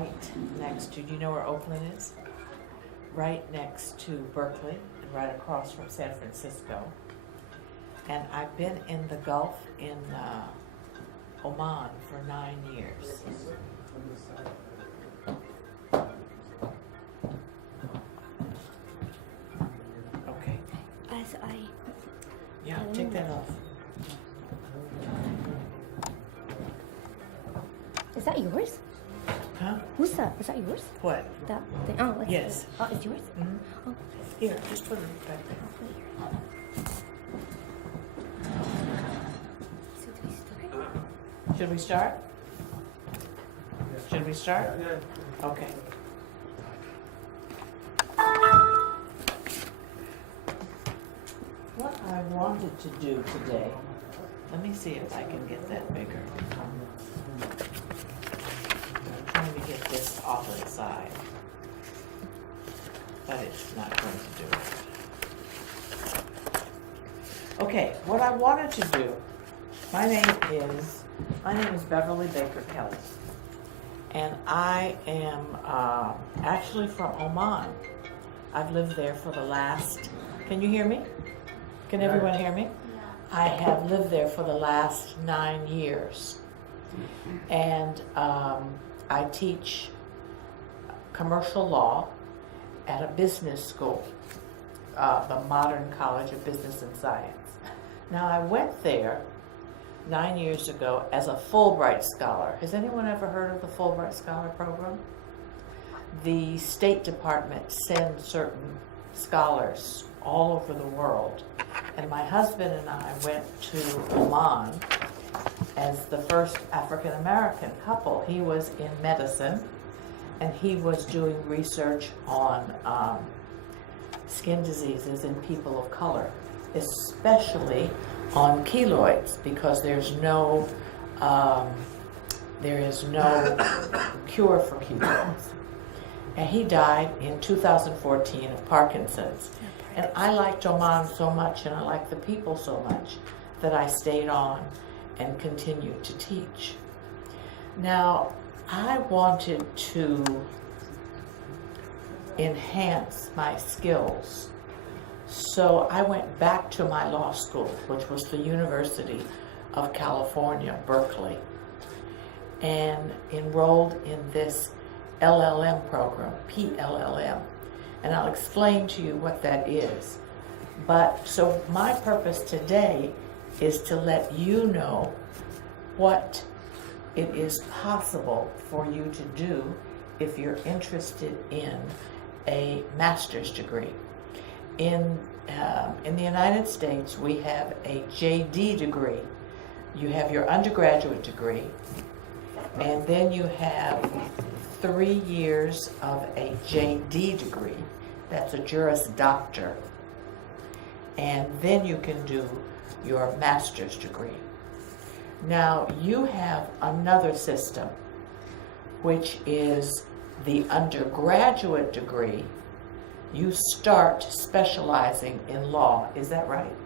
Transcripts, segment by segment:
right next to, do you know where Oakland is? Right next to Berkeley, and right across from San Francisco. And I've been in the Gulf in Oman for 9 years. Okay. As I... Yeah, take that off. Is that yours? Huh? Who's that? Is that yours? What? That thing? Oh, it's Yes. Oh, it's yours? Mm-hmm. Oh, Here, just put it back there. so do we start? Should we start? Should we start? Okay. What I wanted to do today, let me see if I can get that bigger. I'm trying to get this off to the side, but it's not going to do it. Okay, what I wanted to do, my name is Beverly Baker Kelly, and I am actually from Oman. I've lived there for the last, can you hear me? Can everyone hear me? I have lived there for the last 9 years, and I teach commercial law at a business school, the Modern College of Business and Science. Now, I went there 9 years ago as a Fulbright Scholar. Has anyone ever heard of the Fulbright Scholar program? The State Department sends certain scholars all over the world. And my husband and I went to Oman as the first African American couple. He was in medicine, and he was doing research on skin diseases in people of color, especially on keloids, because there is no cure for keloids. And he died in 2014 of Parkinson's. And I liked Oman so much, and I liked the people so much, that I stayed on and continued to teach. Now, I wanted to enhance my skills, so I went back to my law school, which was the University of California, Berkeley, and enrolled in this LLM program, PLLM. And I'll explain to you what that is. But so my purpose today is to let you know what it is possible for you to do if you're interested in a master's degree. In the United States, we have a JD degree. You have your undergraduate degree, and then you have 3 years of a JD degree. That's a Juris Doctor. And then you can do your master's degree. Now, you have another system, which is the undergraduate degree. You start specializing in law. Is that right?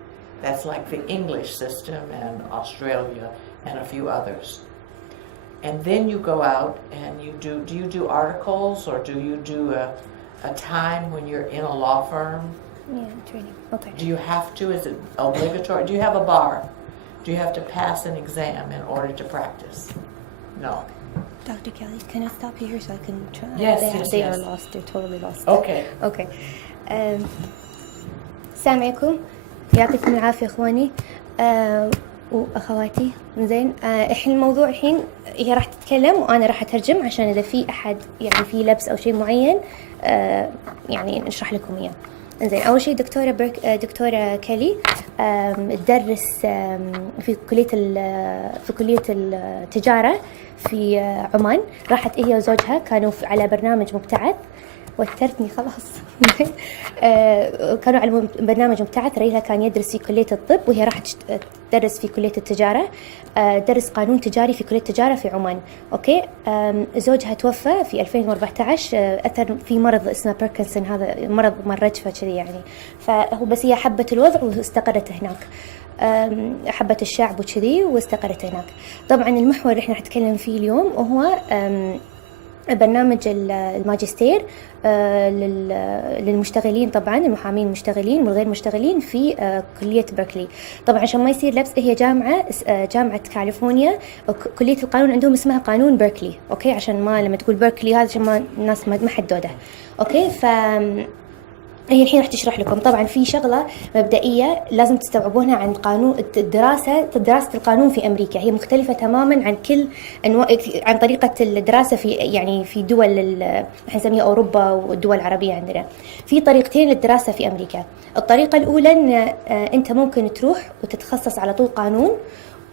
That's like the English system and Australia and a few others. And then you go out and you do you do articles, or do you do a time when you're in a law firm? Yeah, training. Okay. Do you have to? Is it obligatory? Do you have a bar? Do you have to pass an exam in order to practice? No. Dr. Kelly, can I stop you here so I can try? Yes, they yes. are lost. They're totally lost. Okay. اوكي. السلام عليكم، يعطيكم العافية اخواني واخواتي. زين، الحين الموضوع هي راح تتكلم وانا راح اترجم، عشان اذا في احد يعني في لبس او شيء معين يعني نشرح لكم اياه. زين، اول شيء دكتورة كالي تدرس في كلية التجارة في عمان. راحت هي وزوجها كانوا على برنامج مبتعث. وترتني خلاص. كانوا على برنامج مبتعث. ريلها كان يدرس في كلية الطب، وهي راحت تدرس في كلية التجارة. درس قانون تجاري في كلية التجارة في عمان. أوكي. زوجها توفى في 2014 أثر في مرض اسمه باركنسون. هذا مرض مرجفة كذي يعني. فهو بس هي حبت الوضع واستقرت هناك. حبت الشعب وكذي واستقرت هناك. طبعا المحور اللي احنا راح نتكلم فيه اليوم وهو برنامج الماجستير للمشتغلين، طبعا المحامين المشتغلين والغير مشتغلين في كلية بركلي. طبعا عشان ما يصير لبس، هي جامعة كاليفورنيا، كلية القانون عندهم اسمها قانون بركلي، اوكي، عشان ما لما تقول بركلي هذا عشان ما الناس ما حدوده، اوكي. هي الحين راح تشرح لكم. طبعا في شغله مبدئيه لازم تستوعبونها عن قانون دراسه القانون في امريكا، هي مختلفه تماما عن كل عن طريقه الدراسه في دول احنا نسميها اوروبا والدول العربيه. عندنا في طريقتين للدراسه في امريكا. الطريقه الاولى ان انت ممكن تروح وتتخصص على طول قانون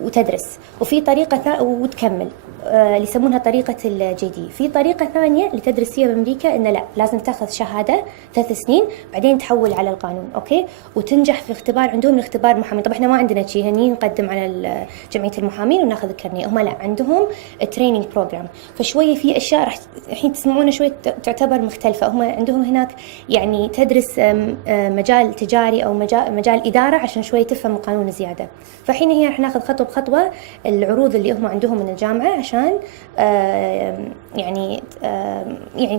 وتدرس، وفي طريقة وتكمل اللي يسمونها طريقة الجي دي. في طريقة ثانية اللي تدرس فيها بأمريكا إنه لا، لازم تاخذ شهادة 3 سنين بعدين تحول على القانون، أوكي، وتنجح في اختبار عندهم، الاختبار محامين. طبعا إحنا ما عندنا شيء، هني نقدم على جمعية المحامين وناخذ الكارنيه، هم لا عندهم تريننج بروجرام. فشوية في أشياء راح الحين تسمعونها شوية تعتبر مختلفة. هم عندهم هناك يعني تدرس مجال تجاري أو مجال إدارة عشان شوية تفهم القانون زيادة. فحين هي راح ناخذ خطوة بخطوة العروض اللي هم عندهم من الجامعة عشان يعني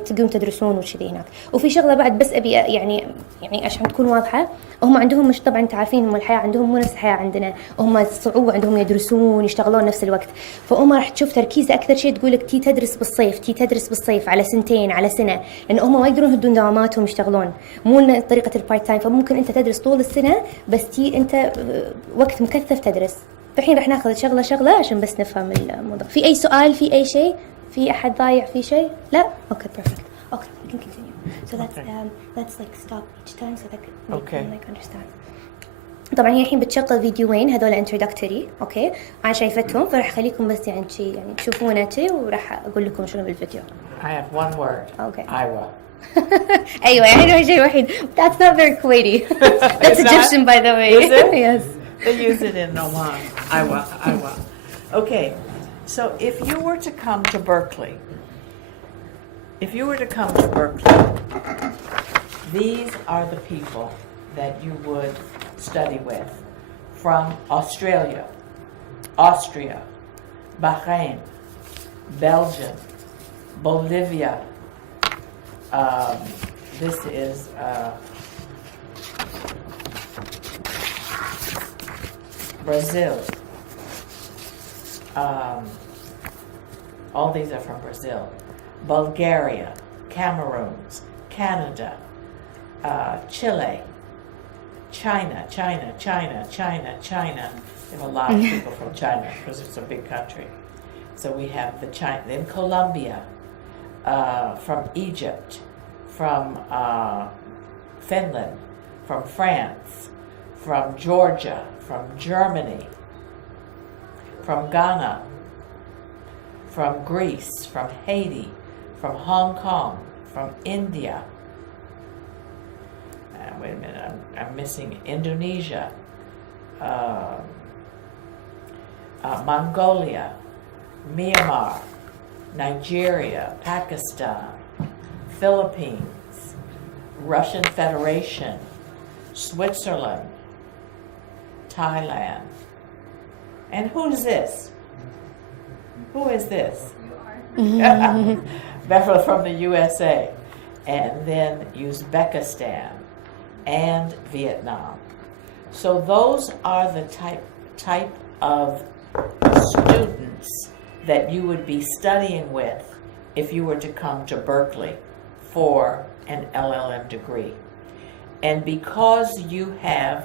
تقوم تدرسون وشذي هناك. وفي شغلة بعد بس أبي يعني عشان تكون واضحة، هم عندهم مش طبعا تعرفين هم الحياة عندهم مو نفس الحياة عندنا، هم الصعوبة عندهم يدرسون يشتغلون نفس الوقت. فهم راح تشوف تركيزه أكثر شيء تقولك تي تدرس بالصيف على 2 على سنة، لأن هم ما يقدرون يهدون دواماتهم يشتغلون، مو طريقة البارت تايم. فممكن أنت تدرس طول السنة بس تي أنت وقت مكثف تدرس. فالحين راح ناخذ شغلة عشان بس نفهم الموضوع. في أي سؤال، في أي شيء، في أحد ضايع في شيء؟ لا؟ Okay, perfect. Okay, we can continue. So let's like stop each time so that we can like understand. طبعا هي الحين بتشغل فيديوين هذول introductory، اوكي، انا شايفتهم فراح اخليكم بس يعني شيء يعني تشوفونه وراح اقول لكم شنو بالفيديو. I have one word. Okay. Iowa. ايوه يعني شيء وحيد. That's not very Kuwaiti. That's Egyptian by the way. Is it? Yes. They use it in Oman. Iowa. Okay, so if you were to come to Berkeley, these are the people that you would study with from Australia, Austria, Bahrain, Belgium, Bolivia. This is Brazil. All these are from Brazil. Bulgaria, Cameroon, Canada, Chile, China. We have a lot of people from China because it's a big country. So we have then Colombia, from Egypt, from Finland, from France, from Georgia, from Germany, from Ghana, from Greece, from Haiti, from Hong Kong, from India. Wait a minute, I'm missing Indonesia, Mongolia, Myanmar, Nigeria, Pakistan, Philippines, Russian Federation, Switzerland, Thailand. And who's this? Who is this? From the USA. And then Uzbekistan and Vietnam. So those are the type of students that you would be studying with if you were to come to Berkeley for an LLM degree. And because you have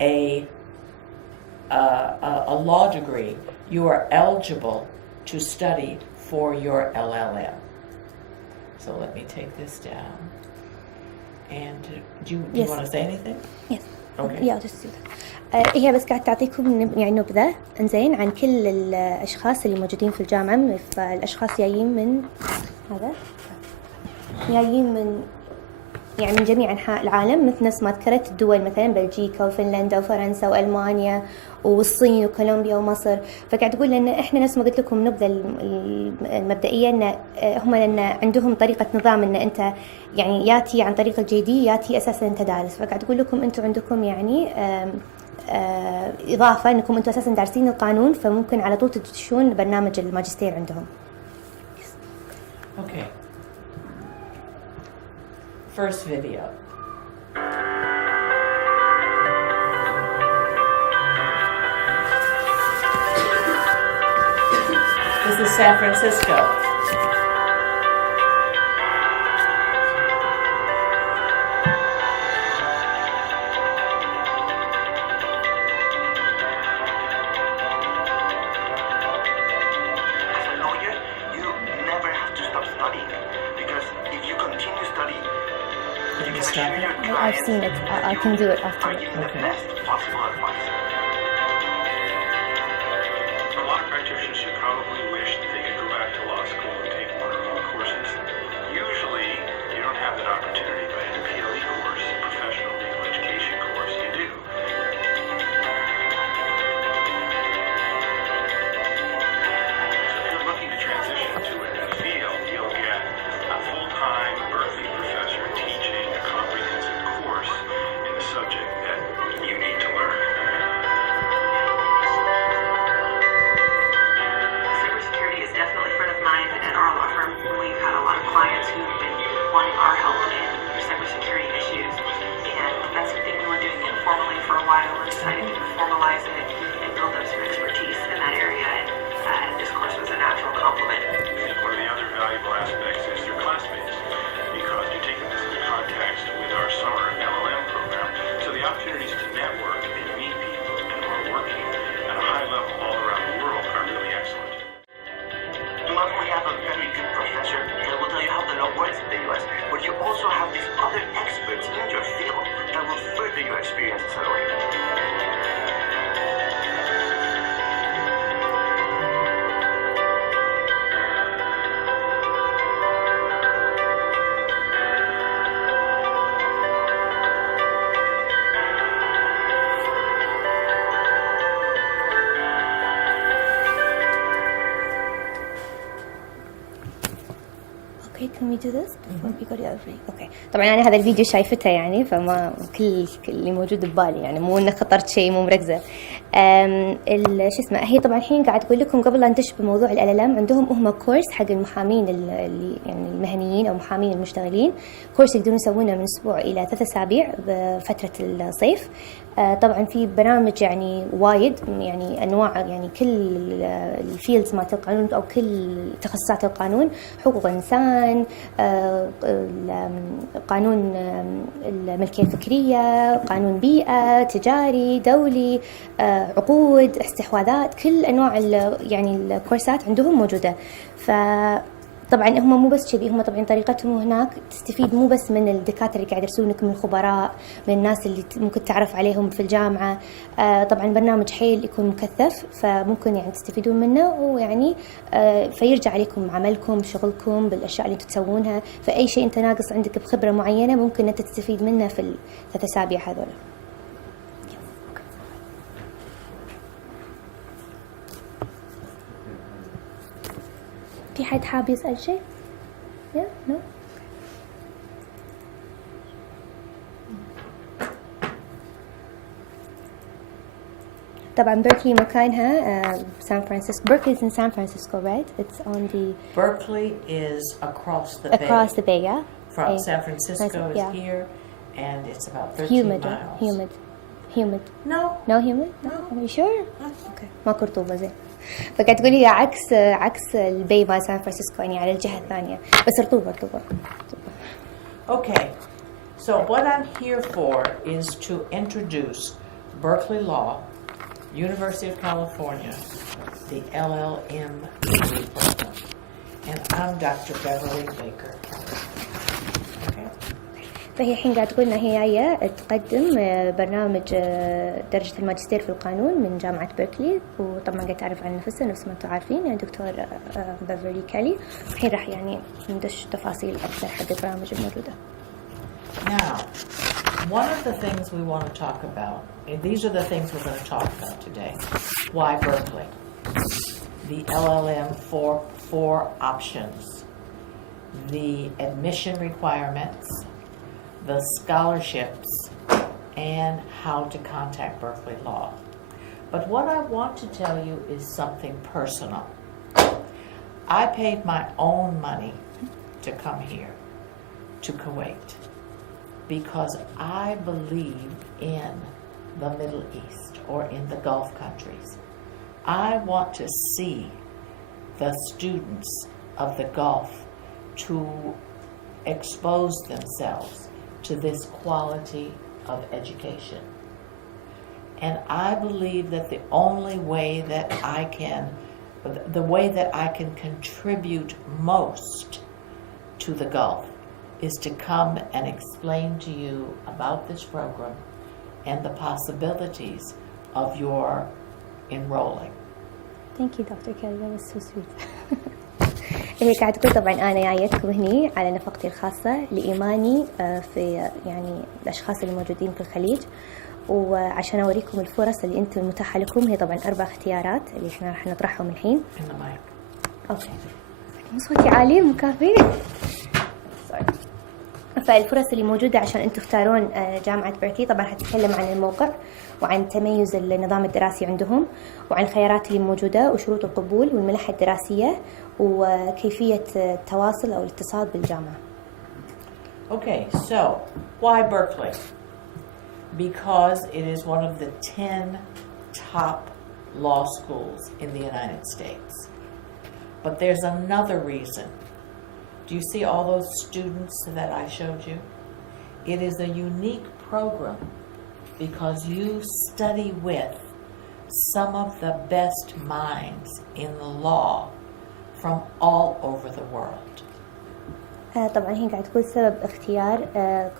a law degree, you are eligible to study for your LLM. So let me take this down. And do you want to say anything? Yes. Okay. Yeah, just do that. هي بس قاعد تعطيكم يعني نبذة إنزين عن كل الأشخاص اللي موجودين في الجامعة. فالأشخاص جايين من يعني من جميع أنحاء العالم، مثل نفس ما ذكرت الدول مثلا بلجيكا وفنلندا وفرنسا وألمانيا والصين وكولومبيا ومصر. فقاعد أقول لأن إحنا نفس ما قلت لكم النبذة المبدئية أن هم لأن عندهم طريقة نظام أن أنت يعني ياتي عن طريق الجي دي ياتي أساسا أنت دارس. فقاعد أقول لكم أنتم عندكم يعني إضافة أنكم أنتم أساسا دارسين القانون، فممكن على طول تدشون برنامج الماجستير عندهم. Okay. First video. This is San Francisco. I've seen it. I can do it after. Okay. A lot of practitioners should probably wish that they could go back to law school and take one or more courses. Usually, you don't have that opportunity, but in a PLE course, a professional legal education course, you do. So if you're looking to transition to a new field, you'll get a full-time Berkeley professor teaching a comprehensive course in the subject that you need to learn. Cybersecurity is definitely a friend of mine at our law firm. We've had a lot of clients who've been wanting our help in cybersecurity issues, and that's something we were doing informally for a while and decided to formalize it and build up some expertise in that area, and this course was a natural complement. One of the other valuable aspects is their classmates, because you take them into context with our summer LLM program, so the opportunities to network and meet people who are working at a high level all around the world are really excellent. You not only have a very good professor that will tell you how the law works in the US, but you also have these other experts in your field that will further your experience as a lawyer. Okay, can we do this before we go to the other video? Okay. طبعا انا هذا الفيديو شايفته يعني فما كل اللي موجود ببالي يعني مو انه خطرت شيء مو مركزه. شو اسمه هي طبعا الحين قاعد اقول لكم قبل لا ندش بموضوع الالم عندهم هم كورس حق المحامين اللي يعني المهنيين او محامين المشتغلين، كورس يقدرون يسوونه من اسبوع الى 3 اسابيع بفتره الصيف. طبعا في برامج يعني وايد يعني انواع يعني كل الفيلدز مالت القانون او كل تخصصات القانون، حقوق الانسان، قانون الملكيه الفكريه، قانون بيئه، تجاري، دولي، عقود، استحواذات، كل انواع يعني الكورسات عندهم موجوده. طبعا هم مو بس كذي، هم طبعا طريقتهم هناك تستفيد مو بس من الدكاتره اللي قاعد يدرسونك، من الخبراء، من الناس اللي ممكن تعرف عليهم في الجامعه. طبعا برنامج حيل يكون مكثف، فممكن يعني تستفيدون منه، ويعني فيرجع عليكم عملكم، شغلكم، بالاشياء اللي انتم تسوونها. فاي شيء انت ناقص عندك بخبره معينه ممكن انت تستفيد منه في ال3 اسابيع هذول. في حد حاب يسأل شيء؟ Yeah? No? طبعا بيركلي مكانها سان فرانسيسكو. Berkeley is in San Francisco, right? It's on the... Berkeley is across the bay. Across the bay, yeah? From San Francisco is yeah. here, and it's about 13 miles. Humid. No. No humid? No. Are you sure? Okay. ما رطوبة زين. فقاعد تقولي هي عكس البي مال سان فرانسيسكو، يعني على الجهة الثانية، بس رطوبة. Okay, so what I'm here for is to introduce Berkeley Law, University of California, the LLM program, and I'm Dr. Beverly Baker. Okay. فهي الحين قاعد تقول إن هي جاية تقدم برنامج درجة الماجستير في القانون من جامعة بيركلي، وطبعا قاعد تعرف عن نفسها نفس ما انتم عارفين، يعني دكتور بيفرلي كالي. الحين راح يعني ندش تفاصيل أكثر حق البرامج الموجودة. Now, one of the things we want to talk about, and these are the things we're going to talk about today. Why Berkeley? The LLM four options, the admission requirements, the scholarships, and how to contact Berkeley Law. But what I want to tell you is something personal. I paid my own money to come here to Kuwait because I believe in the Middle East or in the Gulf countries. I want to see the students of the Gulf to expose themselves to this quality of education. And I believe that the way that I can contribute most to the Gulf is to come and explain to you about this program and the possibilities of your enrolling. Thank you Dr. Kelly, that was so sweet. هي قاعد تقول طبعا أنا جايتكم هني على نفقتي الخاصة لإيماني في يعني الأشخاص اللي موجودين في الخليج، وعشان أوريكم الفرص اللي أنتم متاحة لكم. هي طبعا 4 اختيارات اللي إحنا راح نطرحهم الحين. أوكي. مو صوتي عالي مكافي. فالفرص اللي موجودة عشان أنتم تختارون جامعة بيركلي طبعا حتتكلم عن الموقع وعن تميز النظام الدراسي عندهم وعن الخيارات اللي موجودة وشروط القبول والمنح الدراسية وكيفية التواصل أو الاتصال بالجامعة. Okay, so why Berkeley? Because it is one of the 10 top law schools in the United States. But there's another reason. Do you see all those students that I showed you? It is a unique program because you study with some of the best minds in the law from all over the world. طبعا هي قاعد تقول سبب اختيار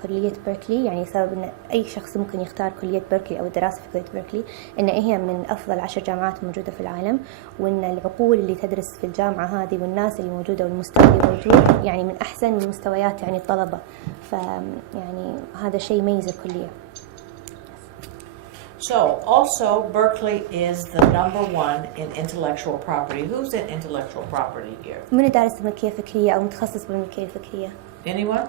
كلية بيركلي، يعني سبب ان اي شخص ممكن يختار كلية بيركلي او الدراسة في كلية بيركلي ان هي من افضل 10 جامعات موجودة في العالم، وان العقول اللي تدرس في الجامعة هذه والناس اللي موجودة والمستوى اللي موجود يعني من احسن مستويات يعني الطلبة، فيعني هذا شيء يميز الكلية. So also Berkeley is the #1 in intellectual property. Who's in intellectual property here? من دارس الملكية الفكرية او متخصص بالملكية الفكرية؟ Anyone?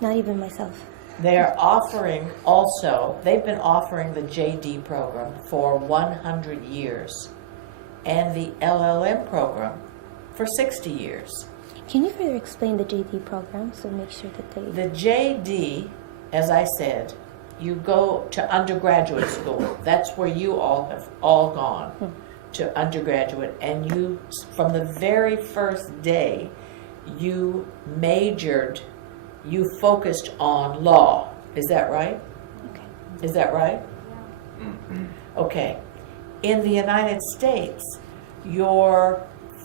Not even myself. They're offering also, they've been offering the JD program for 100 years and the LLM program for 60 years. Can you further explain the JD program so make sure that they... The JD, as I said, you go to undergraduate school. That's where you all have all gone to undergraduate, and you, from the very first day, you majored, you focused on law. Is that right? Okay. Is that right? Okay. In the United States, your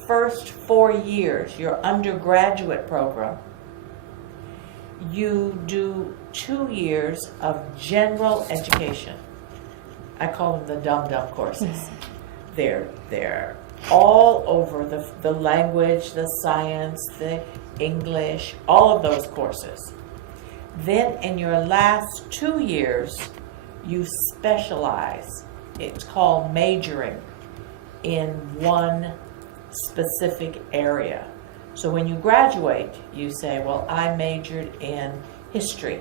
first 4 years, your undergraduate program, you do 2 years of general education. I call them the dumb courses. They're all over the language, the science, the English, all of those courses. Then in your last 2 years, you specialize. It's called majoring in one specific area. So when you graduate, you say, well, I majored in history,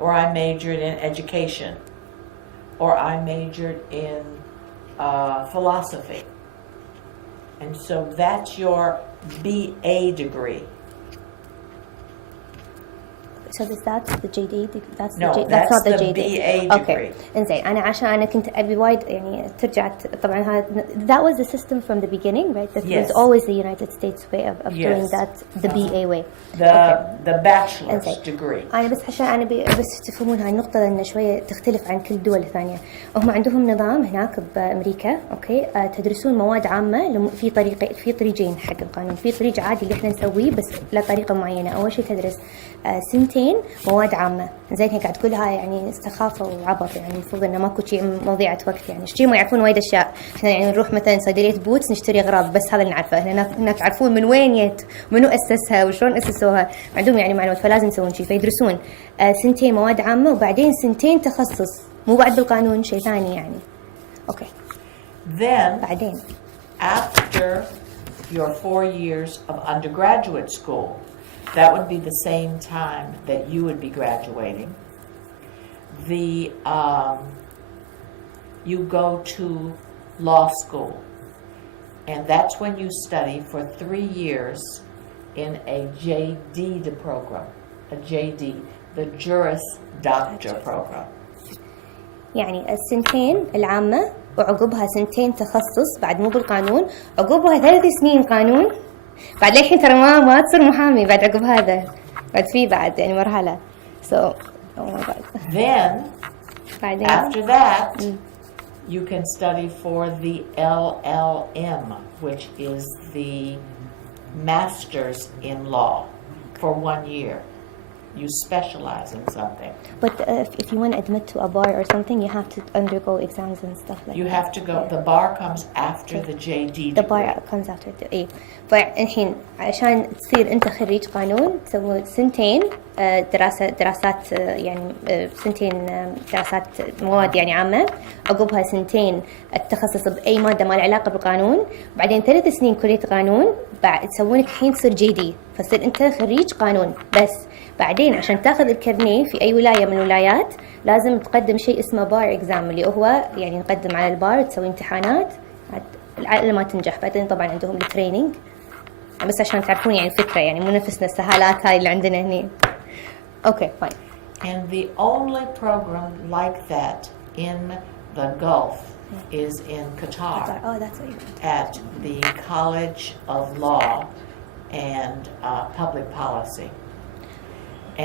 or I majored in education, or I majored in philosophy. And so that's your BA degree. So is that the JD? That's No, that's not the the JD. BA degree. Okay. إنزين أنا عشان أنا كنت أبي وايد يعني ترجع طبعا هذا that was the system from the beginning, right? That Yes. was always the United States way of Yes. doing that, the BA way. The bachelor's إنزين. degree. أنا بس عشان أنا بس تفهمون هاي النقطة لأن شوية تختلف عن كل الدول الثانية. هم عندهم نظام هناك بأمريكا، أوكي، تدرسون مواد عامة في طريقين حق القانون. في طريق عادي اللي إحنا نسويه بس لطريقة معينة. أول شيء تدرس 2 سنين مواد عامة. زين هي قاعد تقولها يعني استخافة وعبط، يعني المفروض إنه ماكو شيء مضيعة وقت، يعني شيء ما يعرفون وايد أشياء. إحنا يعني نروح مثلا صيدلية بوتس نشتري أغراض بس هذا اللي نعرفه. هناك تعرفون من وين منو أسسها وشلون أسسوها، عندهم يعني معلومات، فلازم يسوون شيء. فيدرسون 2 سنين مواد عامة وبعدين 2 سنين تخصص، مو بعد بالقانون شيء ثاني يعني. أوكي. Then بعدين. After your 4 years of undergraduate school, that would be the same time that you would be graduating. You go to law school, and that's when you study for 3 years in a JD program, a JD, the Juris Doctor program. يعني السنتين العامة وعقبها سنتين تخصص بعد مو بالقانون، عقبها 3 سنين قانون، بعد للحين ترى ما تصير محامي بعد عقب هذا، بعد في بعد يعني مرحلة. So oh my God. Then بعدين after that you can study for the LLM, which is the Masters in Law, for 1 year. You specialize in something. But if you want to admit to a bar or something, you have to undergo exams and stuff like You that. have to go, the bar comes after the JD The degree. bar comes after the إيه. فالحين عشان تصير أنت خريج قانون تسوي سنتين دراسات يعني سنتين دراسات مواد يعني عامة، عقبها سنتين التخصص بأي مادة ما لها علاقة بالقانون، بعدين 3 سنين كلية قانون، بعد تسوونك الحين تصير JD، فتصير أنت خريج قانون بس. بعدين عشان تاخذ الكارنيه في أي ولاية من الولايات لازم تقدم شيء اسمه بار إكزام، اللي هو يعني نقدم على البار تسوي امتحانات العائلة ما تنجح. بعدين طبعا عندهم التريننج، بس عشان تعرفون يعني الفكرة، يعني مو نفسنا السهالات هاي اللي عندنا هنا. Okay, fine. And the only program like that in the Gulf is in Qatar, Oh, that's what you meant. at the College of Law and Public Policy.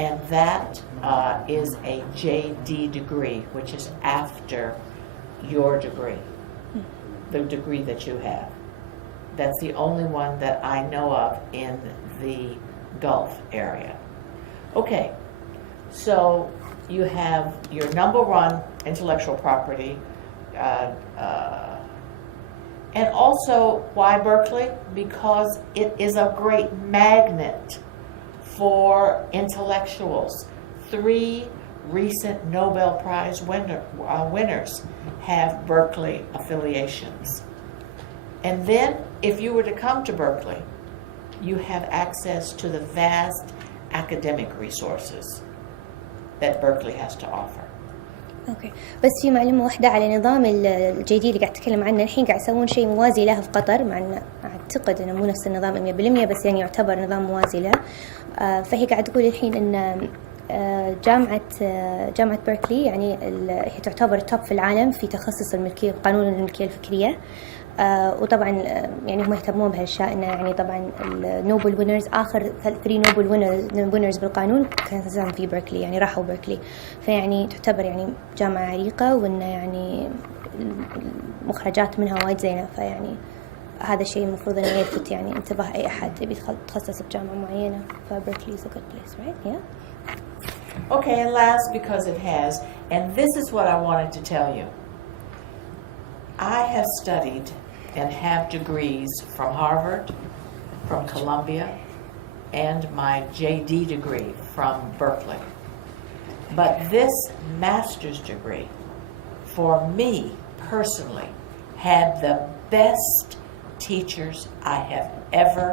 And that is a JD degree, which is after your degree, the degree that you have. That's the only one that I know of in the Gulf area. Okay, so you have your number one, intellectual property, and also why Berkeley? Because it is a great magnet for intellectuals. 3 recent Nobel Prize winners have Berkeley affiliations. And then, if you were to come to Berkeley, you have access to the vast academic resources that Berkeley has to offer. اوكي، بس في معلومة واحدة على نظام الجديد اللي قاعد اتكلم عنه الحين، قاعد يسوون شيء موازي له في قطر، مع انه اعتقد انه مو نفس النظام 100%، بس يعني يعتبر نظام موازي له. فهي قاعد تقول الحين ان جامعة بيركلي يعني هي تعتبر توب في العالم في تخصص الملكية، قانون الملكية الفكرية. وطبعا يعني هم يهتمون بهالاشياء، انه يعني طبعا النوبل وينرز، اخر 3 نوبل وينرز بالقانون كانوا في بيركلي، يعني راحوا بيركلي. فيعني تعتبر يعني جامعة عريقة، وانه يعني المخرجات منها وايد زينة. فيعني هذا الشيء المفروض انه يلفت يعني انتباه اي احد يبي يتخصص بجامعة معينة. فبيركلي is a good place, right? Yeah. Okay, and last, because it has, and this is what I wanted to tell you. I have studied and have degrees from Harvard, from Columbia, and my JD degree from Berkeley. But this master's degree, for me personally, had the best teachers I have ever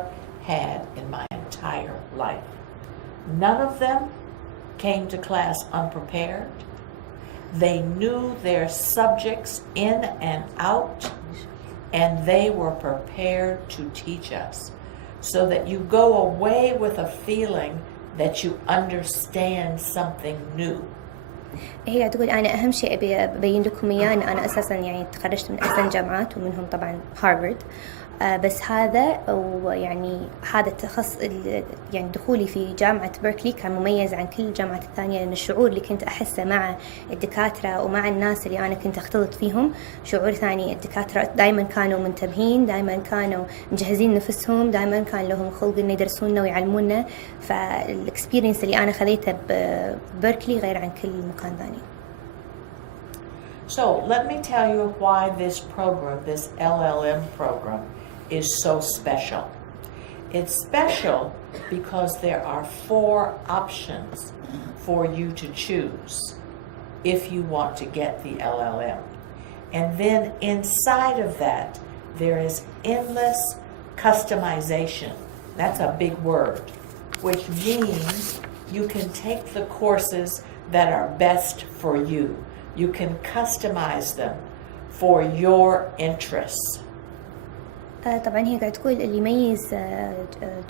had in my entire life. None of them came to class unprepared. They knew their subjects in and out, and they were prepared to teach us, so that you go away with a feeling that you understand something new. هي تقول أنا أهم شيء أبي أبين لكم إياه أن أنا أساساً يعني تخرجت من أحسن جامعات، ومنهم طبعاً هارفارد. بس هذا ويعني هذا التخصص يعني دخولي في جامعة بيركلي كان مميز عن كل الجامعات الثانية، لأن الشعور اللي كنت أحسه مع الدكاترة ومع الناس اللي أنا كنت أختلط فيهم شعور ثاني. الدكاترة دائما كانوا منتبهين، دائما كانوا مجهزين نفسهم، دائما كان لهم خلق إن يدرسونا ويعلمونا. فالإكسبيرينس اللي أنا خذيته ببيركلي غير عن كل مكان ثاني. So let me tell you why this program, this LLM program, is so special. It's special because there are 4 options for you to choose if you want to get the LLM. And then inside of that, there is endless customization. That's a big word, which means you can take the courses that are best for you. You can customize them for your interests. طبعا هي قاعد تقول اللي يميز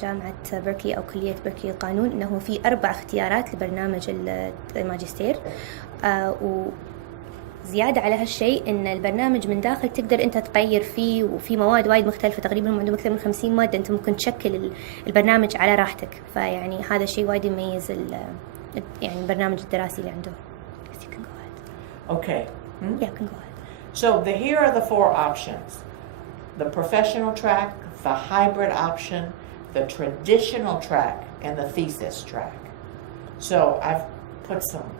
جامعة بيركلي أو كلية بيركلي القانون أنه في 4 اختيارات لبرنامج الماجستير، وزيادة على هالشيء أن البرنامج من داخل تقدر أنت تغير فيه، وفي مواد وايد مختلفة، تقريبا عندهم أكثر من 50 مادة أنت ممكن تشكل البرنامج على راحتك. فيعني هذا الشيء وايد يميز يعني البرنامج الدراسي اللي عنده. Yes, you can go ahead. Okay. Yeah, you can go ahead. So here are the 4 options. The professional track, the hybrid option, the traditional track, and the thesis track. So I've put some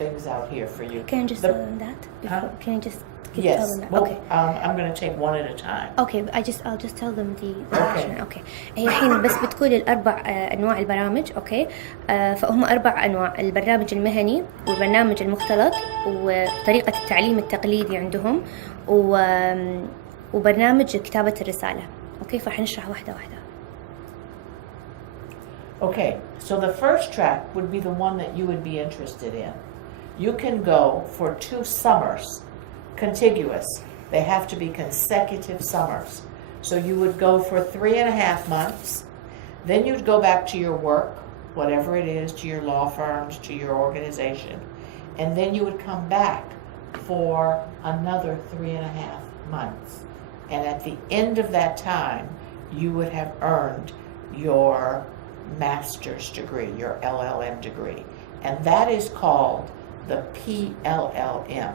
things out here for you. Can you just tell them that? Huh? Can you just tell Yes. them that? Well, Okay. I'm going to take one at a time. Okay, I'll just tell them the Okay. option. Okay. هي الحين بس بتقول الأربع أنواع البرامج. أوكي. فهم 4 أنواع: البرنامج المهني، والبرنامج المختلط، وطريقة التعليم التقليدي عندهم، وبرنامج كتابة الرسالة. أوكي، فحنشرح واحدة واحدة. Okay, so the first track would be the one that you would be interested in. You can go for 2 summers, contiguous. They have to be consecutive summers. So you would go for 3.5 months, then you'd go back to your work, whatever it is, to your law firms, to your organization, and then you would come back for another 3.5 months. And at the end of that time, you would have earned your master's degree, your LLM degree. And that is called the PLLM.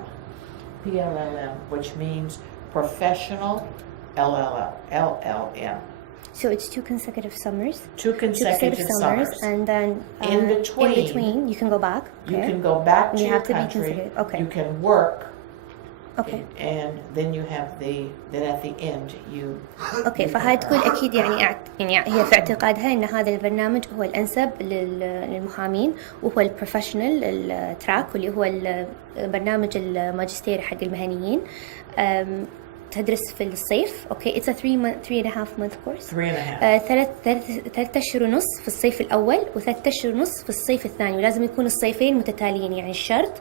PLLM, which means Professional LLM. So it's 2 consecutive summers. 2 consecutive summers. And then In between, you can go back. you Okay. can go back to You your have to be country. consecutive. Okay. You can work. Okay. And then you have then at the end you. اوكي، فهاي تقول اكيد يعني هي في اعتقادها ان هذا البرنامج هو الانسب للمحامين، وهو البروفيشنال التراك، واللي هو البرنامج الماجستير حق المهنيين. تدرس في الصيف. اوكي، it's a 3.5 month course. 3.5. 3 أشهر ونص في الصيف الأول، و3 أشهر ونص في الصيف الثاني، ولازم يكون الصيفين متتاليين. يعني الشرط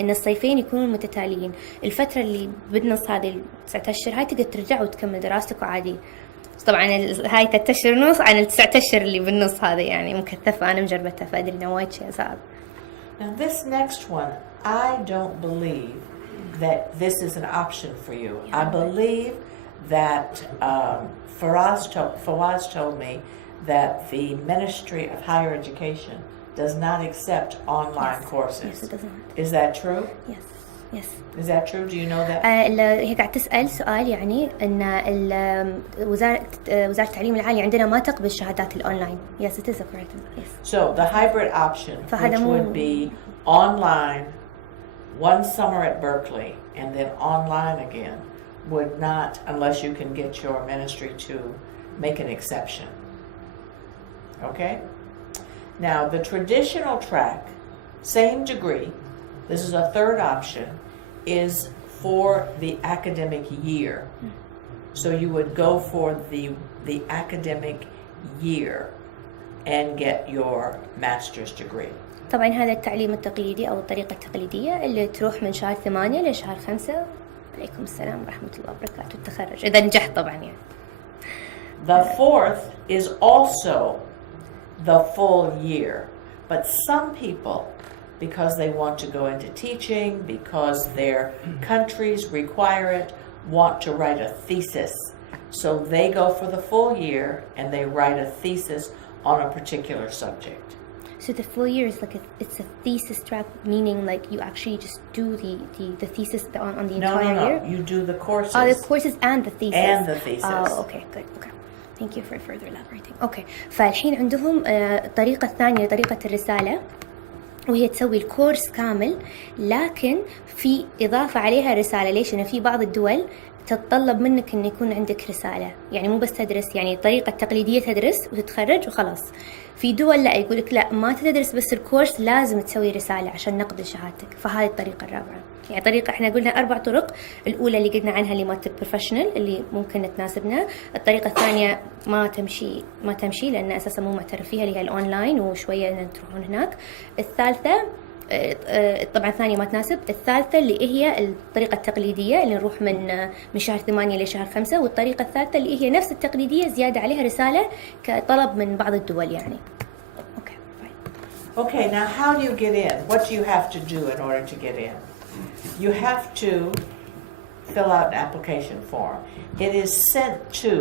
إن الصيفين يكونون متتاليين. الفترة اللي بالنص هذه 9 أشهر هاي تقدر ترجع وتكمل دراستك وعادي. طبعا هاي 3 أشهر ونص عن 9 أشهر اللي بالنص هذا يعني مكثفة، أنا مجربتها فأدري إنه وايد شيء صعب. Now this next one, I don't believe that this is an option for you. I believe that Fawaz told me that the Ministry of Higher Education does not accept online courses. Yes, it does not. Is that true? Yes. Yes. Is that true? Do you know that? هي قاعد تسأل سؤال، يعني أن وزارة التعليم العالي عندنا ما تقبل شهادات الأونلاين. Yes, it is correct. Yes. So the hybrid option, which would be online, 1 summer at Berkeley, and then online again, would not, unless you can get your ministry to make an exception. Okay? Now, the traditional track, same degree, this is a 3rd option, is for the academic year. So you would go for the academic year and get your master's degree. طبعا هذا التعليم التقليدي أو الطريقة التقليدية اللي تروح من شهر 8 لشهر 5. عليكم السلام ورحمة الله وبركاته. التخرج إذا نجحت طبعا يعني. The 4th is also the full year, but some people, because they want to go into teaching, because their countries require it, want to write a thesis. So they go for the full year and they write a thesis on a particular subject. So the full year is like it's a thesis track, meaning like you actually just do the thesis on the entire year? No. You do the courses. Oh, the courses and the thesis. And the thesis. Oh, okay, good. Okay. Thank you for further elaborating. Okay. فالحين عندهم الطريقة الثانية طريقة الرسالة، وهي تسوي الكورس كامل لكن في إضافة عليها رسالة. ليش؟ إنه في بعض الدول تتطلب منك إن يكون عندك رسالة، يعني مو بس تدرس يعني الطريقة التقليدية تدرس وتتخرج وخلاص. في دول لا، يقولك لا ما تدرس بس الكورس، لازم تسوي رسالة عشان نقبل شهادتك. فهذه الطريقة الرابعة. يعني طريقة احنا قلنا 4 طرق. الأولى اللي قلنا عنها اللي مالت البروفيشنال اللي ممكن تناسبنا. الطريقة الثانية ما تمشي لأن أساسا مو معترف فيها، اللي هي الأونلاين، وشوية إن تروحون هناك. الثالثة طبعا الثانية ما تناسب. الثالثة اللي هي الطريقة التقليدية اللي نروح من شهر 8 لشهر 5، والطريقة الثالثة اللي هي نفس التقليدية زيادة عليها رسالة كطلب من بعض الدول يعني. Okay, fine. Okay, now how do you get in? What do you have to do in order to get in? You have to fill out an application form. It is sent to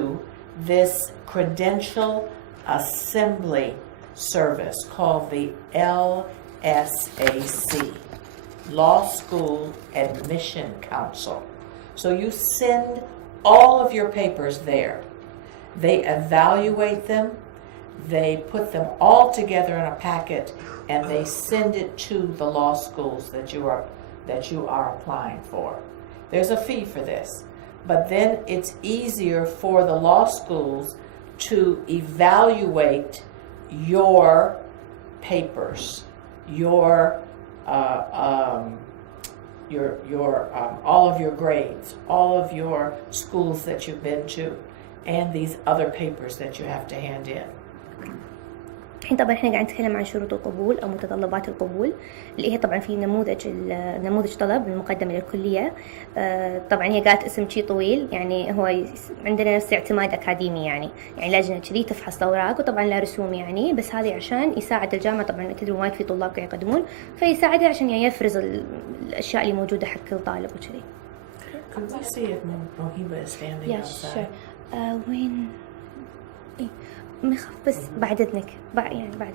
this credential assembly service called the LSAC, Law School Admission Council. So you send all of your papers there. They evaluate them, they put them all together in a packet, and they send it to the law schools that you are applying for. There's a fee for this, but then it's easier for the law schools to evaluate your papers, all of your grades, all of your schools that you've been to, and these other papers that you have to hand in. الحين طبعا احنا قاعد نتكلم عن شروط القبول او متطلبات القبول، اللي هي طبعا في نموذج طلب المقدم للكليه. طبعا هي قالت اسم شيء طويل، يعني هو عندنا نفس اعتماد اكاديمي، يعني لجنه كذي تفحص الاوراق، وطبعا لا رسوم يعني، بس هذه عشان يساعد الجامعه. طبعا تدري وايد في طلاب قاعد يقدمون، فيساعدها عشان يعني يفرز الاشياء اللي موجوده حق الطالب وكذي. Could we see if Mohiba is standing outside? Sure. وين؟ مخف بس بعد اذنك بعد اذنك.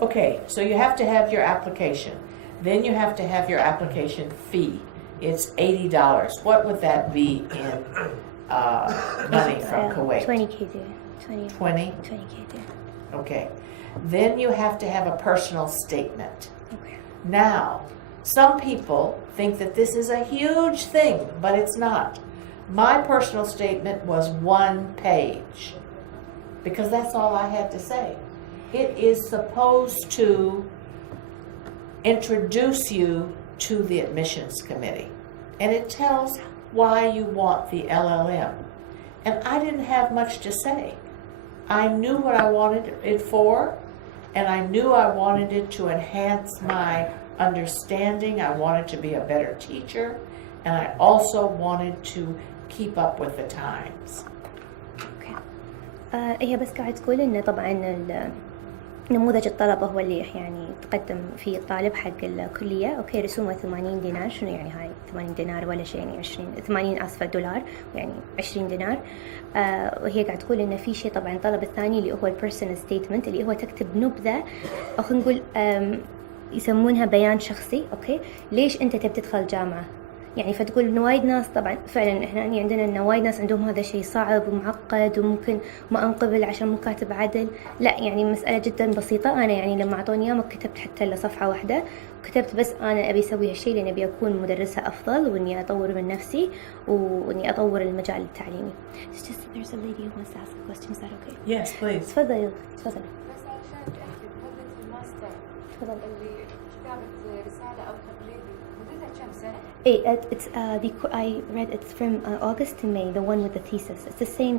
Okay, so you have to have your application. Then you have to have your application fee. It's $80. What would that be in money from Kuwait? 20 KD. 20? 20 KD. Okay. Then you have to have a personal statement. Okay. Now, some people think that this is a huge thing, but it's not. My personal statement was 1 page, because that's all I had to say. It is supposed to introduce you to the admissions committee, and it tells why you want the LLM. And I didn't have much to say. I knew what I wanted it for, and I knew I wanted it to enhance my understanding. I wanted to be a better teacher, and I also wanted to keep up with the times. هي بس قاعد تقول إن طبعا نموذج الطلبة هو اللي يعني تقدم فيه الطالب حق الكلية. أوكي، رسومه 80 دينار. شنو يعني هاي 80 دينار ولا شيء؟ يعني 80 آسفة دولار، يعني 20 دينار. وهي قاعد تقول إن في شيء طبعا الطلب الثاني اللي هو البيرسونال ستيتمنت، اللي هو تكتب نبذة، أو خلينا نقول يسمونها بيان شخصي. أوكي، ليش أنت تبي تدخل جامعة؟ يعني فتقول إن وايد ناس، طبعا فعلا إحنا عندنا إن وايد ناس عندهم هذا الشيء صعب ومعقد، وممكن ما أنقبل عشان مو كاتب عدل. لا، يعني مسألة جدا بسيطة. أنا يعني لما أعطوني إياه ما كتبت حتى إلا صفحة واحدة، كتبت بس أنا أبي أسوي هالشيء لأن أبي أكون مدرسة أفضل، وإني أطور من نفسي، وإني أطور المجال التعليمي. It's just there's a lady who wants to ask a question. Is that okay? Yes, please. تفضل. بس عشان أكتب مادة الماستر اللي كتابة رسالة أو تقريبي مدتها كم سنة؟ It's I read it's from August to May, the one with the thesis. It's the same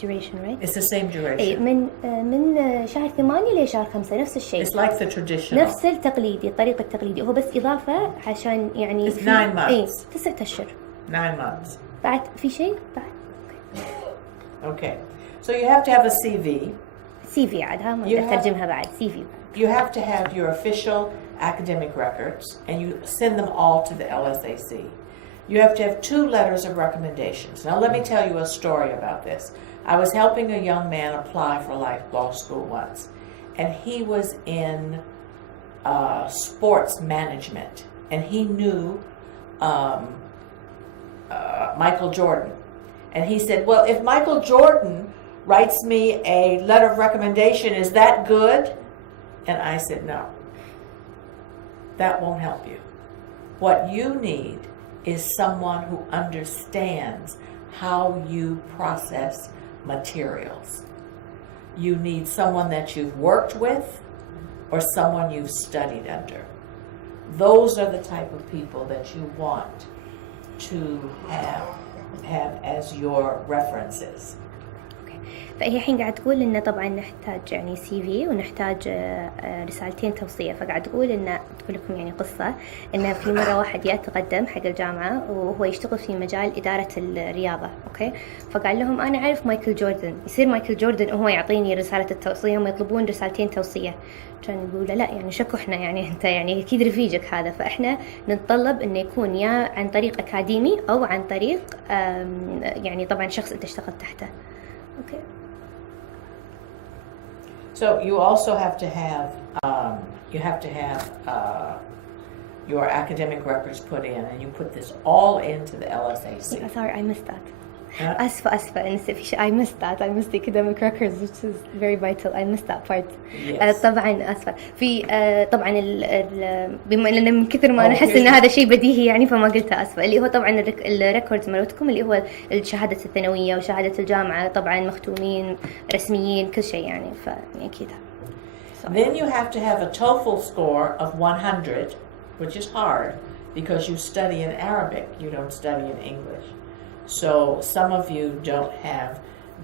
duration, right? It's the same duration. من شهر 8 لشهر 5 نفس الشيء. It's like the traditional. نفس التقليدي، الطريقة التقليدية. هو بس إضافة عشان يعني. It's 9 months. 9 أشهر. 9 months. بعد في شيء بعد. Okay. So you have to have a CV. CV عاد ها ما ترجمها بعد CV. You have to have your official academic records, and you send them all to the LSAC. You have to have 2 letters of recommendations. Now let me tell you a story about this. I was helping a young man apply for law school once, and he was in sports management, and he knew Michael Jordan. And he said, well, if Michael Jordan writes me a letter of recommendation, is that good? And I said, no. That won't help you. What you need is someone who understands how you process materials. You need someone that you've worked with or someone you've studied under. Those are the type of people that you want to have as your references. Okay. فهي الحين قاعد تقول إنه طبعا نحتاج يعني CV ونحتاج رسالتين توصية. فقاعد تقول إنه تقول لكم يعني قصة إنه في مرة واحد يتقدم حق الجامعة وهو يشتغل في مجال إدارة الرياضة، أوكي. فقال لهم أنا أعرف مايكل جوردن، يصير مايكل جوردن وهو يعطيني رسالة التوصية وما يطلبون رسالتين توصية. كان يقول لا يعني شكو إحنا يعني أنت يعني أكيد رفيجك هذا، فإحنا نتطلب إنه يكون يا عن طريق أكاديمي أو عن طريق يعني طبعا شخص أنت اشتغلت تحته. Okay. So you also have to have your academic records put in, and you put this all into the LSAC. Yeah, sorry, I missed that. Huh? أسفة نسيت في شيء. I missed that. I missed the academic records, which is very vital. I missed that part. Yes. طبعا أسفة. في طبعا بما إن من كثر ما أنا أحس إن هذا شيء بديهي يعني فما قلتها، أسفة. اللي هو طبعا الريكوردز مالتكم اللي هو الشهادة الثانوية وشهادة الجامعة طبعا مختومين رسميين كل شيء يعني أكيد. Then you have to have a TOEFL score of 100, which is hard because you study in Arabic, you don't study in English. So some of you don't have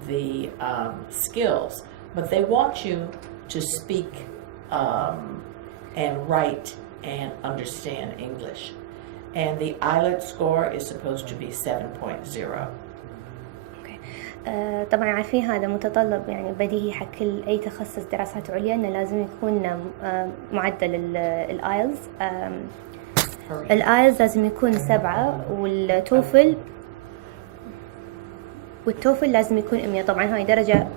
the skills, but they want you to speak and write and understand English. And the IELTS score is supposed to be 7.0. طبعا عارفين هذا متطلب يعني بديهي حق كل أي تخصص دراسات عليا إنه لازم يكون معدل الآيلز. الآيلز لازم يكون 7 والتوفل لازم يكون 100. طبعا هاي درجة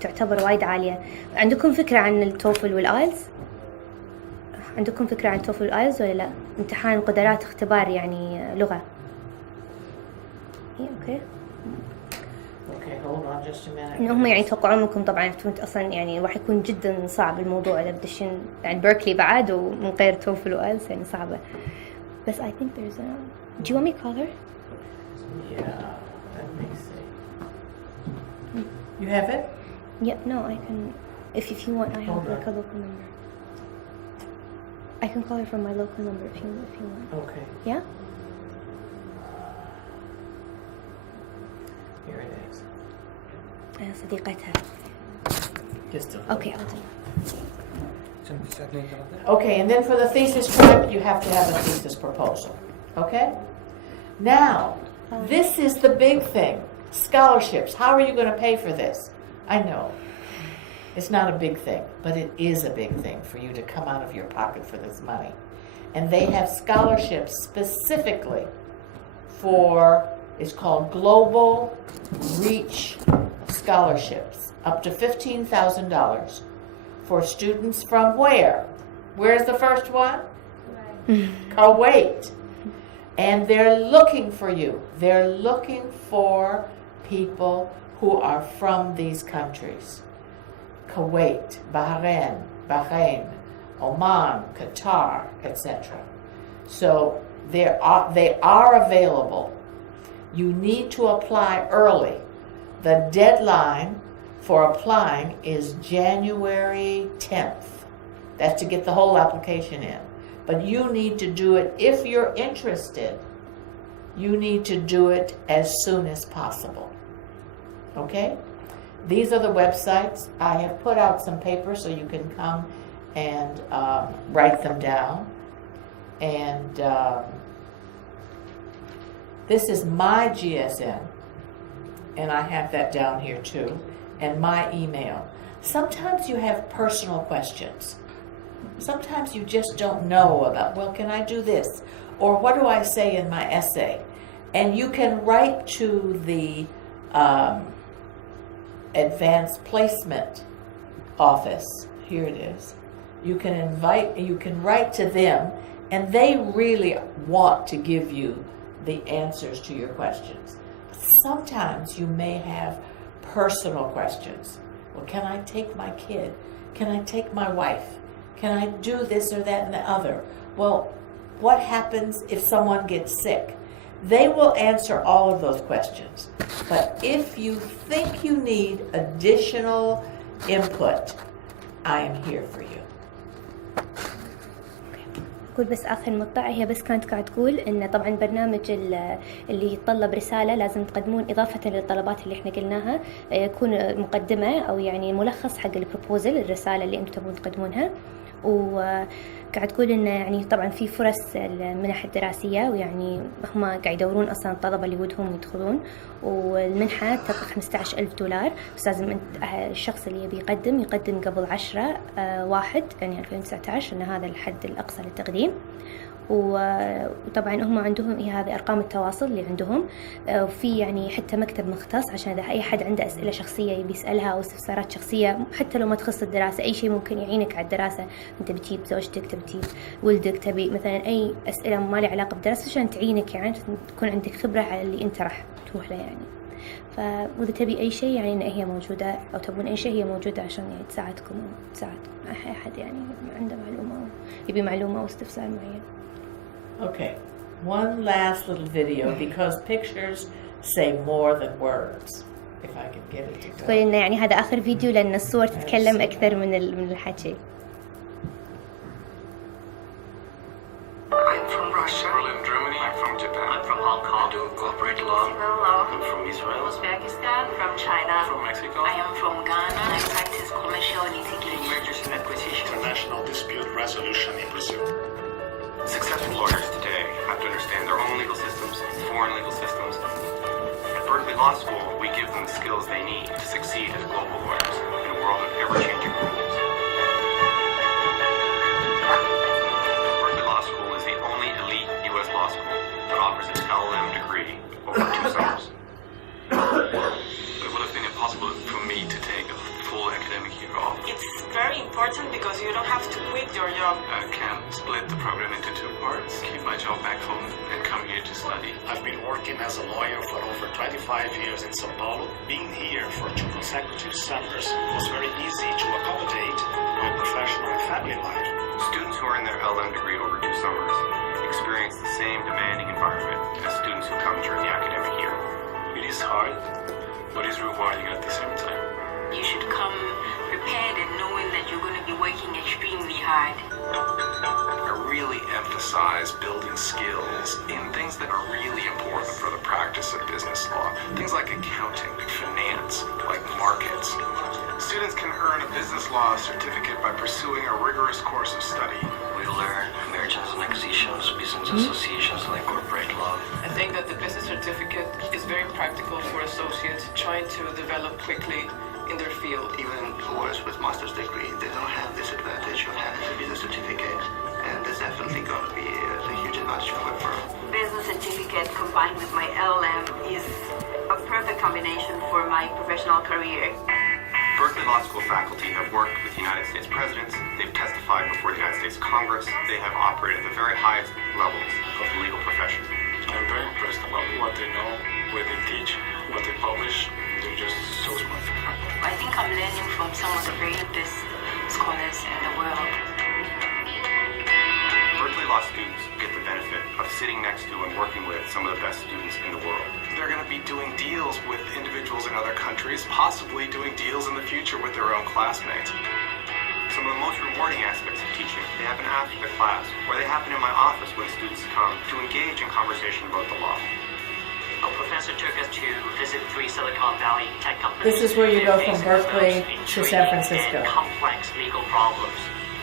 تعتبر وايد عالية. عندكم فكرة عن التوفل والآيلز؟ عندكم فكرة عن التوفل والآيلز ولا لا؟ امتحان قدرات اختبار يعني لغة. اوكي. Okay, hold on just a minute. إنهم يعني يتوقعون منكم طبعا أصلا يعني راح يكون جدا صعب الموضوع إذا بدشين يعني بيركلي بعد ومن غير توفل وآيلز يعني صعبة. بس I think there's a. Do you want me to call her? Yeah, let me see. You have it? Yeah, no, I can. If you want, I have Okay. like a local number. I can call her from my local number if you want. Okay, Yeah. here it is. صديقتها. Just a Okay, I'll do. Okay, and then for the thesis prep, you have to have a thesis proposal. Okay? Now, this is the big thing. Scholarships. How are you going to pay for this? I know. It's not a big thing, but it is a big thing for you to come out of your pocket for this money. And they have scholarships specifically for, it's called Global Reach Scholarships, up to $15,000 for students from where? Where's the first one? Kuwait. And they're looking for you. They're looking for people who are from these countries. Kuwait, Bahrain, Oman, Qatar, etc. So they are available. You need to apply early. The deadline for applying is January 10th. That's to get the whole application in. But you need to do it, if you're interested, you need to do it as soon as possible. Okay? These are the websites. I have put out some papers so you can come and write them down. And this is my GSM, and I have that down here too, and my email. Sometimes you have personal questions. Sometimes you just don't know about, well, can I do this? Or what do I say in my essay? And you can write to the advanced placement office. Here it is. You can write to them, and they really want to give you the answers to your questions. Sometimes you may have personal questions. Well, can I take my kid? Can I take my wife? Can I do this or that and the other? Well, what happens if someone gets sick? They will answer all of those questions. But if you think you need additional input, I am here for you. أقول بس آخر مقطع، هي بس كانت قاعد تقول إن طبعا برنامج اللي يتطلب رسالة لازم تقدمون إضافة للطلبات اللي إحنا قلناها، يكون مقدمة أو يعني ملخص حق البروبوزل، الرسالة اللي أنتم تبون تقدمونها. وقاعد تقول إنه يعني طبعا في فرص المنح الدراسية، ويعني هم قاعد يدورون أصلا الطلبة اللي ودهم يدخلون، والمنحة تبقى $15,000، بس لازم الشخص اللي يبي يقدم قبل 10/1 يعني 2019، إن هذا الحد الأقصى للتقديم. وطبعا هم عندهم هذه أرقام التواصل اللي عندهم، وفي يعني حتى مكتب مختص عشان إذا أي حد عنده أسئلة شخصية يبي يسألها أو استفسارات شخصية حتى لو ما تخص الدراسة، أي شيء ممكن يعينك على الدراسة. أنت بتجيب زوجتك، تبي تجيب ولدك، تبي مثلا أي أسئلة ما لها علاقة بالدراسة عشان تعينك، يعني تكون عندك خبرة على اللي أنت راح تروح له يعني. وإذا تبي أي شيء يعني إن هي موجودة، أو تبون أي شيء هي موجودة عشان يعني تساعدكم أي أحد يعني عنده معلومة أو يبي معلومة أو استفسار معين. Okay, one last little video because pictures say more than words. If I can get it to go. تقول إنه يعني هذا آخر فيديو لأن الصور تتكلم أكثر من الحكي. I'm from Russia. Berlin, Germany. I'm from Japan. I'm from Hong Kong. I do corporate law. I'm from Israel. Uzbekistan, from China. From Mexico. I am from Ghana. I practice commercial litigation. Mergers and acquisitions. International dispute resolution in Brazil. Successful lawyers today have to understand their own legal systems, foreign legal systems. At Berkeley Law School, we give them the skills they need to succeed as global lawyers in a world of ever-changing rules. Berkeley Law School is the only elite U.S. law school that offers an LLM degree over 2 summers. It would have been impossible for me to take a full academic year off. It's very important because you don't have to quit your job. I can split the program into 2 parts, keep my job back home and come here to study. I've been working as a lawyer for over 25 years in Sao Paulo. Being here for 2 consecutive summers was very easy to accommodate my professional and family life. Students who earn their LM degree over 2 summers experience the same demanding environment as students who come during the academic year. It is hard, but it's rewarding at the same time. You should come prepared and knowing that you're going to be working extremely hard. I really emphasize building skills in things that are really important for the practice of business law. Things like accounting, finance, like markets. Students can earn a business law certificate by pursuing a rigorous course of study. We learn mergers and acquisitions, business associations, like corporate law. I think that the business certificate is very practical for associates trying to develop quickly in their field. Even lawyers with master's degree, they don't have this advantage of having a business certificate, and there's definitely going to be a huge advantage for my firm. Business certificate combined with my LLM is a perfect combination for my professional career. Berkeley Law School faculty have worked with United States presidents, they've testified before the United States Congress, they have operated at the very highest levels of the legal profession. I'm very impressed about what they know, what they teach, what they publish. They're just so smart. I think I'm learning from some of the very best scholars in the world. Berkeley Law students get the benefit of sitting next to and working with some of the best students in the world. They're going to be doing deals with individuals in other countries, possibly doing deals in the future with their own classmates. Some of the most rewarding aspects of teaching, they happen after the class, or they happen in my office when students come to engage in conversation about the law. A professor took us to visit 3 Silicon Valley tech companies. This is where you go from Berkeley to San Francisco. Complex legal problems.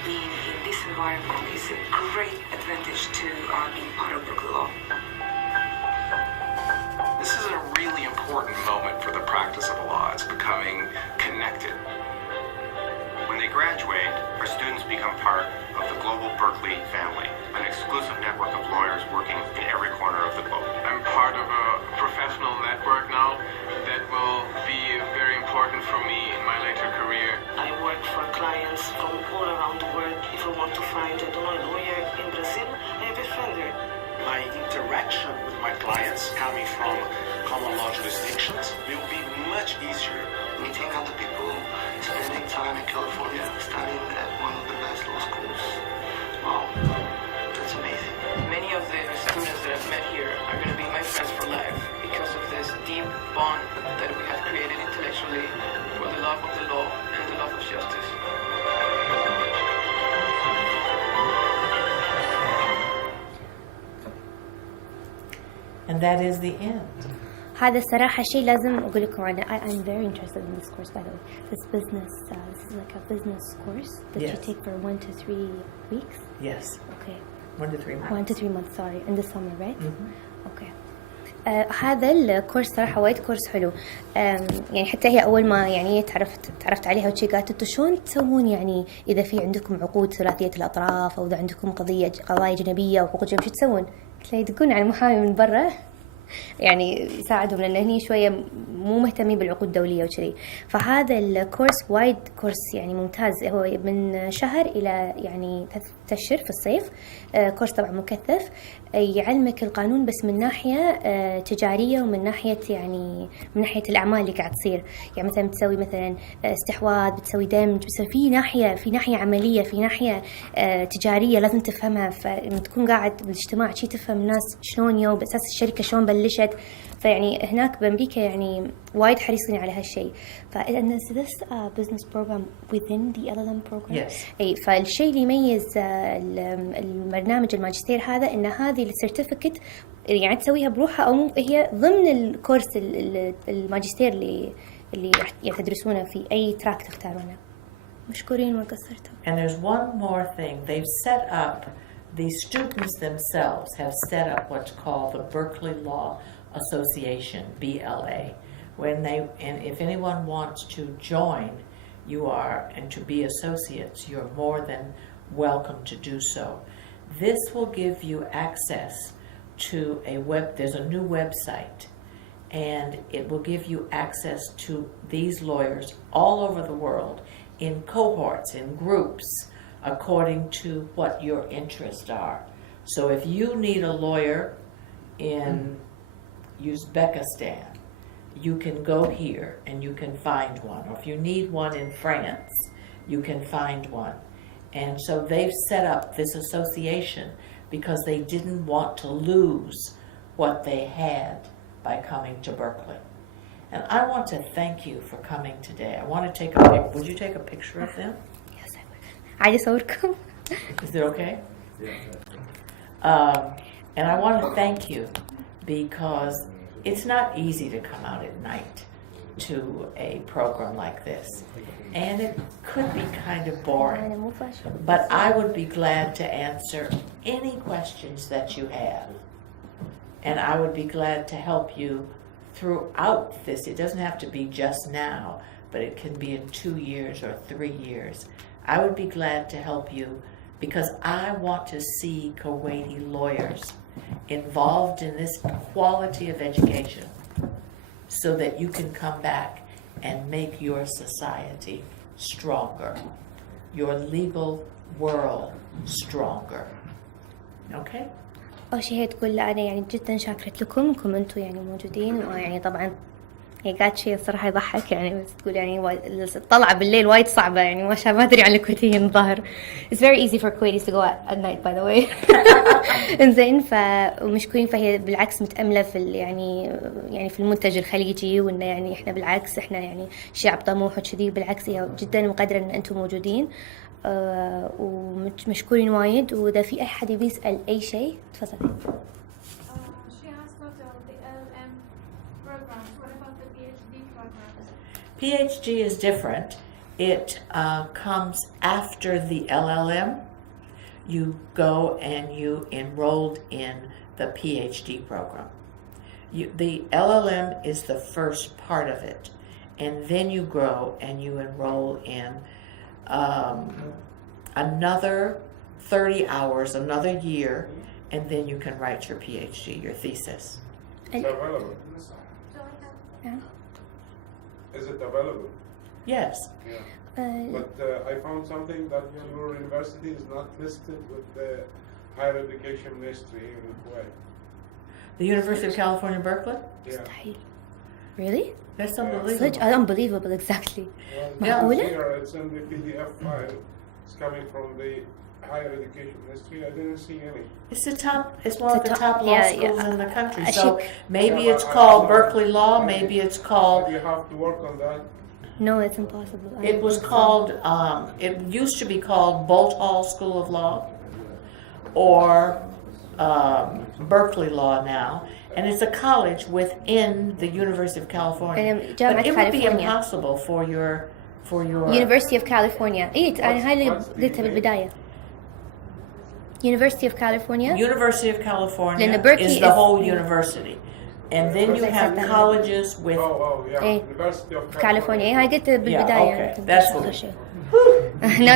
Being in this environment is a great advantage to being part of Berkeley Law. This is a really important moment for the practice of law. It's becoming connected. When they graduate, our students become part of the global Berkeley family, an exclusive network of lawyers working in every corner of the globe. I'm part of a professional network now that will be very important for me in my later career. I work for clients from all around the world. If I want to find a lawyer in Brazil, I have a friend there. My interaction with my clients coming from common law jurisdictions will be much easier. Meeting other people, spending time in California, studying at one of the best law schools. Wow, that's amazing. Many of the students that I've met here are going to be my friends for life because of this deep bond that we have created intellectually for the love of the law and the love of justice. And that is the end. هذا الصراحة شيء لازم أقول لكم عنه. I'm very interested in this course, by the way. This business, this is like a business course that you Yes. take for 1 to 3 weeks. Yes. Okay. 1 to 3 months. 1 to 3 months, sorry, in the summer, right? Okay. هذا الكورس صراحة وايد كورس حلو. يعني حتى هي أول ما يعني تعرفت عليها وشي قالت انتوا شلون تسوون يعني إذا في عندكم عقود ثلاثية الأطراف أو إذا عندكم قضايا جنبية وحقوق جنبية شو تسوون؟ قلت لها يدقون على محامي من برا يعني يساعدهم لأن هني شوية مو مهتمين بالعقود الدولية وكذي. فهذا الكورس وايد كورس يعني ممتاز، هو من شهر إلى يعني 3 أشهر في الصيف. كورس طبعا مكثف، يعلمك القانون بس من ناحية تجارية ومن ناحية يعني من ناحية الأعمال اللي قاعد تصير. يعني مثلا بتسوي مثلا استحواذ، بتسوي دمج، بتسوي في ناحية عملية، في ناحية تجارية لازم تفهمها. فلما تكون قاعد بالاجتماع شي تفهم الناس شلون يو بأساس الشركة شلون بلشت. فيعني هناك بأمريكا يعني وايد حريصين على هالشيء. فإن this business program within the LLM program. Yes. أي فالشيء اللي يميز البرنامج الماجستير هذا إن هذه السيرتيفيكت يعني تسويها بروحها أو هي ضمن الكورس الماجستير اللي راح تدرسونه في أي تراك تختارونه. مشكورين ما قصرتوا. And there's one more thing. They've set up, the students themselves have set up what's called the Berkeley Law Association, BLA. And if anyone wants to join, you are, and to be associates, you're more than welcome to do so. This will give you access to there's a new website, and it will give you access to these lawyers all over the world in cohorts, in groups, according to what your interests are. So if you need a lawyer in Uzbekistan, you can go here and you can find one. Or if you need one in France, you can find one. And so they've set up this association because they didn't want to lose what they had by coming to Berkeley. And I want to thank you for coming today. I want to take a picture. Would you take a picture of them? Yes, I would. عادي أصوركم. Is it okay? And I want to thank you because it's not easy to come out at night to a program like this. And it could be kind of boring. But I would be glad to answer any questions that you have. And I would be glad to help you throughout this. It doesn't have to be just now, but it can be in 2 years or 3 years. I would be glad to help you because I want to see Kuwaiti lawyers involved in this quality of education so that you can come back and make your society stronger, your legal world stronger. Okay? أول شيء هي تقول لا أنا يعني جدا شاكرة لكم إنكم أنتوا يعني موجودين. ويعني طبعا هي قالت شيء صراحة يضحك يعني، بس تقول يعني الطلعة بالليل وايد صعبة يعني ما أدري عن الكويتيين الظاهر. It's very easy for Kuwaitis to go at night by the way. إنزين فمشكورين. فهي بالعكس متأملة في يعني في المنتج الخليجي، وإنه يعني إحنا بالعكس إحنا يعني شعب طموح وكذي. بالعكس هي جدا مقدرة إن أنتم موجودين ومشكورين وايد. وإذا في أحد يبي يسأل أي شيء تفضلي. She has not the LLM programs. What about the PhD programs? PhD is different. It comes after the LLM. You go and you enrolled in the PhD program. The LLM is the first part of it, and then you grow and you enroll in another 30 hours, another year, and then you can write your PhD, your thesis. Is it available? Is it available? Yes. Yeah. But I found something that your university is not listed with the higher education ministry here in Kuwait. The University of California, Berkeley? Yeah. Really? That's unbelievable. Such unbelievable, exactly. Well, it's in the PDF file. It's coming from the higher education ministry. I didn't see any. It's one of the top law schools in the country. So maybe Yeah, it's but called I- Berkeley Law, maybe it's called, You have to work on that. No, it's impossible. it was called, it used to be called Bolt Hall School of Law or Berkeley Law now. and it's a college within the University of California. جامعة But it would be كاليفورنيا. impossible for your University of California. إيه أنا هاي اللي قلتها بالبداية. University of California. University of California لأن Berkeley is the is- whole university, and then you have colleges with. Oh, yeah. إيه. University of كاليفورنيا. إيه هاي قلتها بالبداية. okay. That's what- no,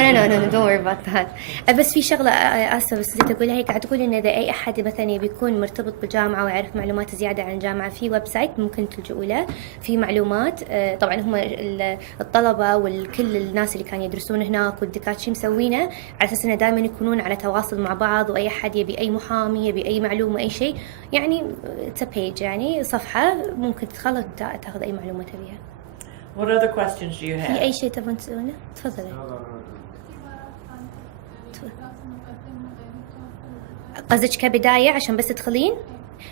don't worry about that. بس في شغلة آسفة بس نسيت أقولها. هي قاعد تقول إن إذا أي أحد مثلا يبي يكون مرتبط بالجامعة ويعرف معلومات زيادة عن الجامعة في ويب سايت ممكن تلجؤوا له في معلومات. طبعا هم الطلبة وكل الناس اللي كانوا يدرسون هناك والدكاترة شي مسوينه على أساس إنه دائما يكونون على تواصل مع بعض، وأي أحد يبي أي محامي يبي أي معلومة أي شيء يعني it's a page يعني صفحة ممكن تدخل تاخذ أي معلومة تبيها. What other questions do you في have? أي شيء تبون تسألونه؟ تفضلي. قصدك كبداية عشان بس تدخلين؟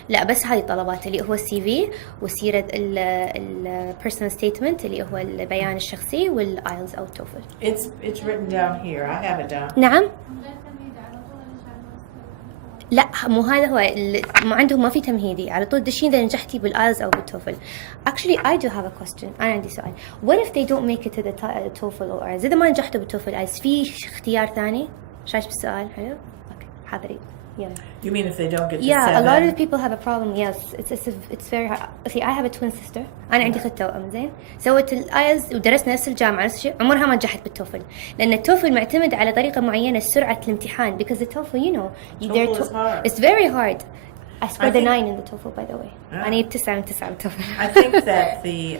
لا بس هاي الطلبات اللي هو السي في وسيرة البيرسونال ستيتمنت اللي هو البيان الشخصي والايلز أو التوفل. It's written down here. I have it down. نعم. لا مو هذا هو ما عندهم ما في تمهيدي على طول دشين إذا نجحتي بالايلز أو بالتوفل. Actually I do have a question. أنا عندي سؤال. What if they don't make it to the TOEFL or IELTS؟ إذا ما نجحتوا بالتوفل IELTS في اختيار ثاني؟ شايف بالسؤال حلو؟ أوكي حاضرين. Yeah. You mean if they don't get to Yeah, a lot of 7? people have a problem. Yes, it's very hard. See, I have a twin sister. أنا عندي أخت توأم زين. سوت الآيلز ودرسنا نفس الجامعة نفس الشيء. عمرها ما نجحت بالتوفل. لأن التوفل معتمد على طريقة معينة سرعة الامتحان. Because the TOEFL, you know, TOEFL is hard. it's very hard. I scored a think- 9 in the TOEFL, by the way. Yeah. أنا جبت 9 من 9 بالتوفل. I think that the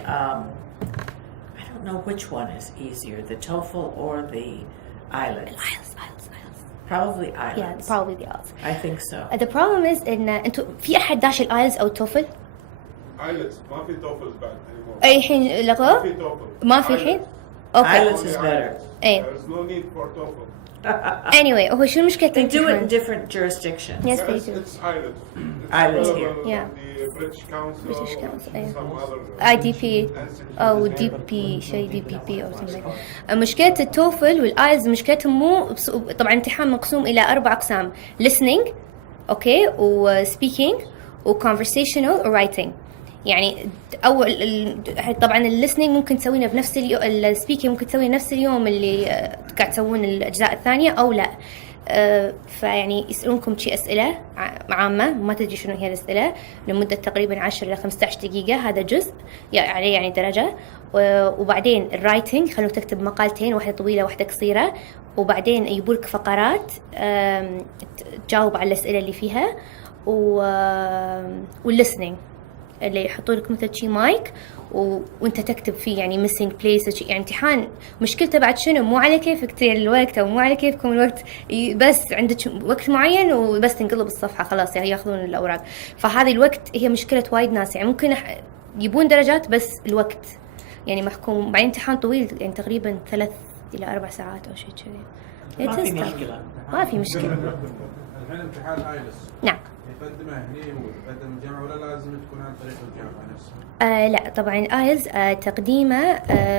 I don't know which one is easier, the TOEFL or the IELTS. IELTS. Probably Yeah, IELTS. probably the IELTS. I think so. The problem is إن أنتوا في أحد داش الآيلتس أو التوفل؟ IELTS ما في TOEFL بعد anymore. أي حين لغوه؟ ما في TOEFL. ما في الحين؟ IELTS. أوكي. IELTS is better. إيه. There's no need for TOEFL. Anyway, هو شو مشكلة They do it in الامتحان؟ different jurisdictions. Yes, they It's, do. it's IELTS. It's IELTS available here. Yeah. in the British Council. British Council, and yeah. some other IDP أو DP شيء DPP أو something. مشكلة التوفل والآيلز مشكلتهم مو طبعا امتحان مقسوم إلى 4 أقسام listening أوكي و speaking و conversational و writing. يعني أول طبعا الليسنينج ممكن تسوينه بنفس اليوم، السبيكينج ممكن تسوينه نفس اليوم اللي قاعد تسوون الأجزاء الثانية أو لا. فيعني يسألونكم شيء أسئلة عامة ما تدري شنو هي الأسئلة لمدة تقريبا 10 إلى 15 دقيقة، هذا جزء عليه يعني درجة. وبعدين الرايتنج خلوك تكتب مقالتين، واحدة طويلة واحدة قصيرة، وبعدين يجيبولك فقرات تجاوب على الأسئلة اللي فيها. والليسنينج اللي يحطوا لك مثل شي مايك وانت تكتب فيه يعني missing places يعني امتحان مشكلته بعد شنو مو على كيفك تطير الوقت او مو على كيفكم الوقت، بس عندك وقت معين وبس تنقلب الصفحة خلاص يعني ياخذون الأوراق. فهذه الوقت هي مشكلة وايد ناس، يعني ممكن يبون درجات بس الوقت يعني محكوم. بعدين امتحان طويل يعني تقريبا 3 إلى 4 ساعات أو شيء كذي. ما في مشكلة. ما في مشكلة. الحين امتحان آيلتس نعم. يقدمه هني ويقدم الجامعة ولا لازم تكون عن طريق الجامعة نفسها؟ لا طبعا آيلز تقديمه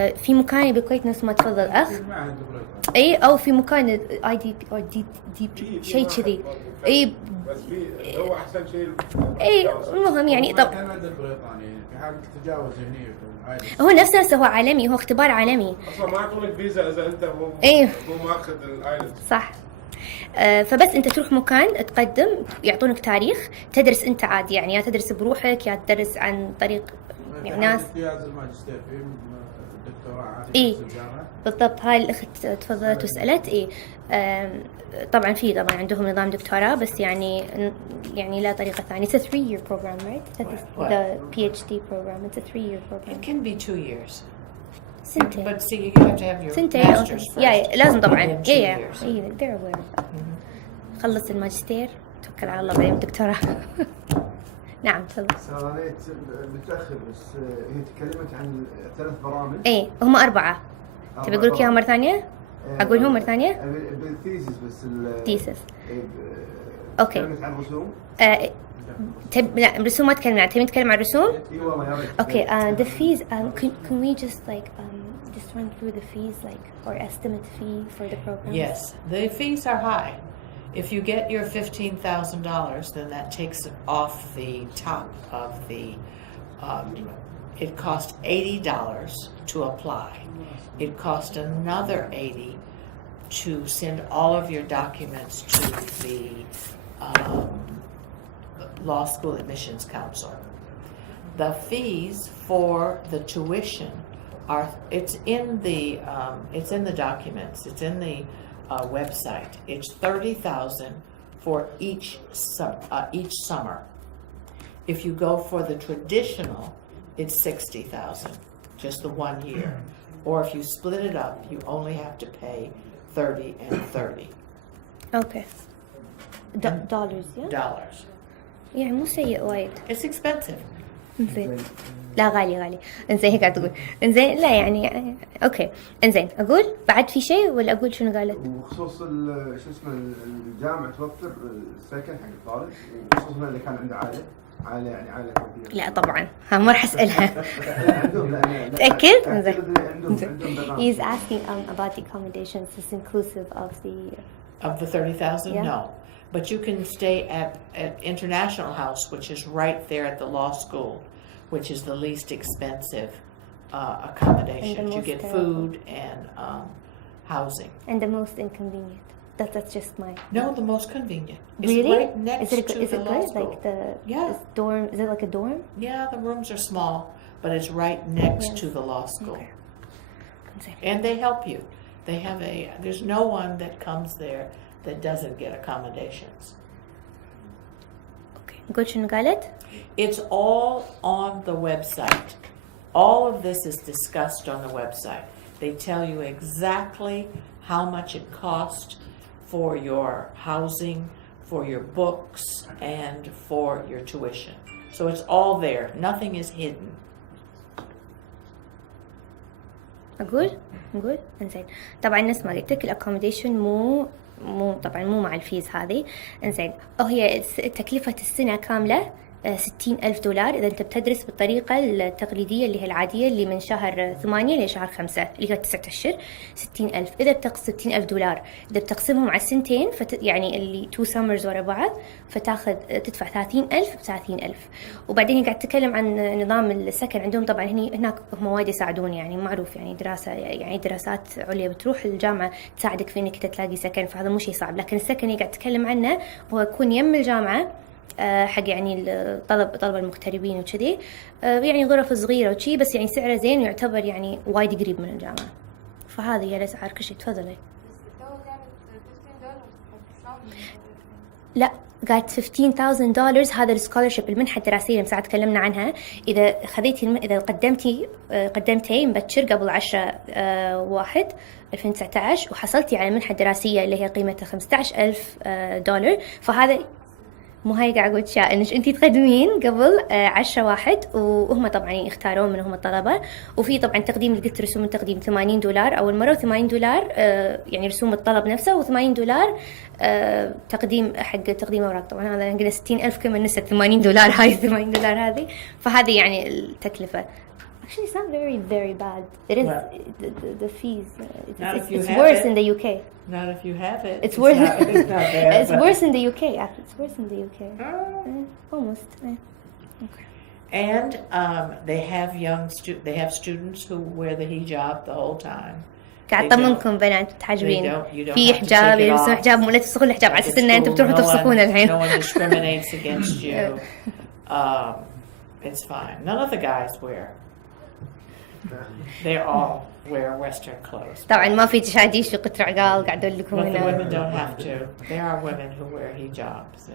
في مكان بالكويت نفس ما تفضل أخ. اي او في مكان اي دي بي او دي بي شيء كذي. اي بس في هو احسن شيء. اي المهم يعني طب بريطانيا في حال تتجاوز هني هو نفسه هو عالمي، هو اختبار عالمي اصلا ما يعطونك فيزا اذا انت مو ايه مو ماخذ الايلتس. صح. فبس انت تروح مكان تقدم يعطونك تاريخ تدرس انت عادي يعني يا تدرس بروحك يا تدرس عن طريق يعني ناس. امتياز الماجستير في الدكتوراه عادي ايه بالضبط. هاي الاخت تفضلت وسالت. ايه طبعا في طبعا عندهم نظام دكتوراه بس يعني لا طريقه ثانيه. It's a 3-year program, right? That is the PhD program. It's a 3-year program. It can be 2 years. سنتين. But see, you have to have your سنتين masters first. يا لازم طبعا. And then 2 ايه years. ايه they're aware. خلص الماجستير توكل على الله بعدين الدكتوراه. نعم تفضل. ساريت متأخر بس هي تكلمت عن 3 برامج. ايه هم 4. تبي اقول لك اياهم مرة ثانية؟ اقولهم مرة ثانية؟ بالثيسس بس الثيسس. اوكي. تكلمت عن الرسوم؟ لا الرسوم ما تكلمنا عنها، تبي نتكلم عن الرسوم؟ اي والله يا ريت. اوكي the fees can we just like just run through the fees like or estimate fee for the program? Yes, the fees are high. If you get your $15,000, then that takes it off the top of the, it cost $80 to apply. It cost another $80 to send all of your documents to the Law School Admissions Council. The fees for the tuition are, it's in the documents, it's in the website. It's $30,000 for each summer. If you go for the traditional, it's $60,000, just the 1 year. Or if you split it up, you only have to pay 30 and 30. اوكي. دولارز يا؟ Dollars. يعني مو سيء وايد. It's expensive. انزين. لا غالي. انزين هيك قاعد تقول. انزين لا يعني اوكي. انزين اقول بعد في شيء ولا اقول شنو قالت؟ وخصوص شو اسمه الجامعة توفر السكن حق الطالب وخصوصا اللي كان عنده عائلة يعني عائلة كبيرة. لا طبعا ها ما راح اسالها. تأكد؟ انزين. He's asking about the accommodations. Is inclusive of the 30,000? Yeah. No. But you can stay at International House, which is right there at the law school, which is the least expensive accommodations. You get food and housing. And the most inconvenient. That's just my. No, the most convenient. It's Really? right next to the law school. Like the Yeah. dorm? Is it like a dorm? Yeah, the rooms are small, but it's right next to the law school. Okay. And they help you. They have there's no one that comes there that doesn't get accommodations. Okay. قول شنو قالت؟ It's all on the website. All of this is discussed on the website. They tell you exactly how much it costs for your housing, for your books, and for your tuition. So it's all there. Nothing is hidden. أقول إنزين طبعا نفس ما قلت لك الأكوموديشن مو طبعا مو مع الفيز هذه. إنزين هي تكلفة السنة كاملة $60,000 إذا أنت بتدرس بالطريقة التقليدية اللي هي العادية اللي من شهر 8 لشهر 5 اللي هي 9 أشهر. 60,000 إذا بتقسم $60,000 إذا بتقسمهم على السنتين يعني اللي 2 summers ورا بعض تدفع 30,000 ب30,000. وبعدين قاعد تتكلم عن نظام السكن عندهم. طبعا هناك هم وايد يساعدون يعني معروف يعني دراسة يعني دراسات عليا بتروح الجامعة تساعدك في إنك تلاقي سكن فهذا مو شيء صعب. لكن السكن اللي قاعد تتكلم عنه هو يكون يم الجامعة حق يعني طلبة المغتربين وكذي يعني غرف صغيرة وشي بس يعني سعره زين ويعتبر يعني وايد قريب من الجامعة. فهذه هي الأسعار كل شيء. تفضلي. لا قالت $15,000 هذا السكولرشيب المنحة الدراسية اللي مساعد تكلمنا عنها. إذا خذيتي إذا قدمتي مبكر قبل 10/1/2019 وحصلتي على المنحة الدراسية اللي هي قيمتها $15,000 فهذا مو هاي قاعد أقول شيء إنك أنتي تقدمين قبل 10/1 وهم طبعا يختارون من هم الطلبة. وفي طبعا تقديم اللي قلت رسوم التقديم $80 أول مرة $80 يعني رسوم الطلب نفسه $80 تقديم حق تقديم أوراق. طبعا هذا قلنا 60,000 كمان نسيت $80 هاي $80 هذه. فهذه يعني التكلفة. Actually, it's not very bad. It is the fees. It's worse in the UK. Not if you have it. It's worse. It's not bad. It's worse in the UK. Actually, it's worse in the UK. Almost. Okay. And they have students who wear the hijab the whole time. قاعد طمنكم بنات تحجبين في حجاب يلبسون حجاب ولا تفسخون الحجاب على أساس إن أنتم بتروحوا تفسخون الحين. No one discriminates against you. It's fine. None of the guys wear. They all wear Western clothes. طبعا ما في تشاديش في قطر عقال قاعد أقول لكم But the هنا. women don't have to. There are women who wear hijabs.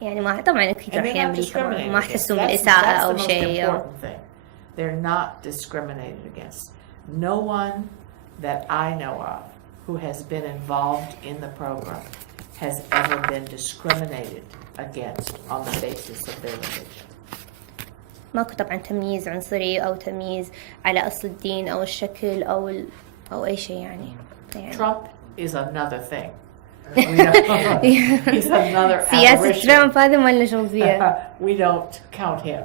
يعني ما طبعا أكيد راح يملي ما تحسون That's بالإساءة أو the most شيء. important thing. They're not discriminated against. No one that I know of who has been involved in the program has ever been discriminated against on the basis of their religion. ماكو طبعا تمييز عنصري أو تمييز على أصل الدين أو الشكل أو أي شيء يعني. Trump is another thing. He's another سياسة ترامب هذا ما لنا شغل فيها. We don't count him.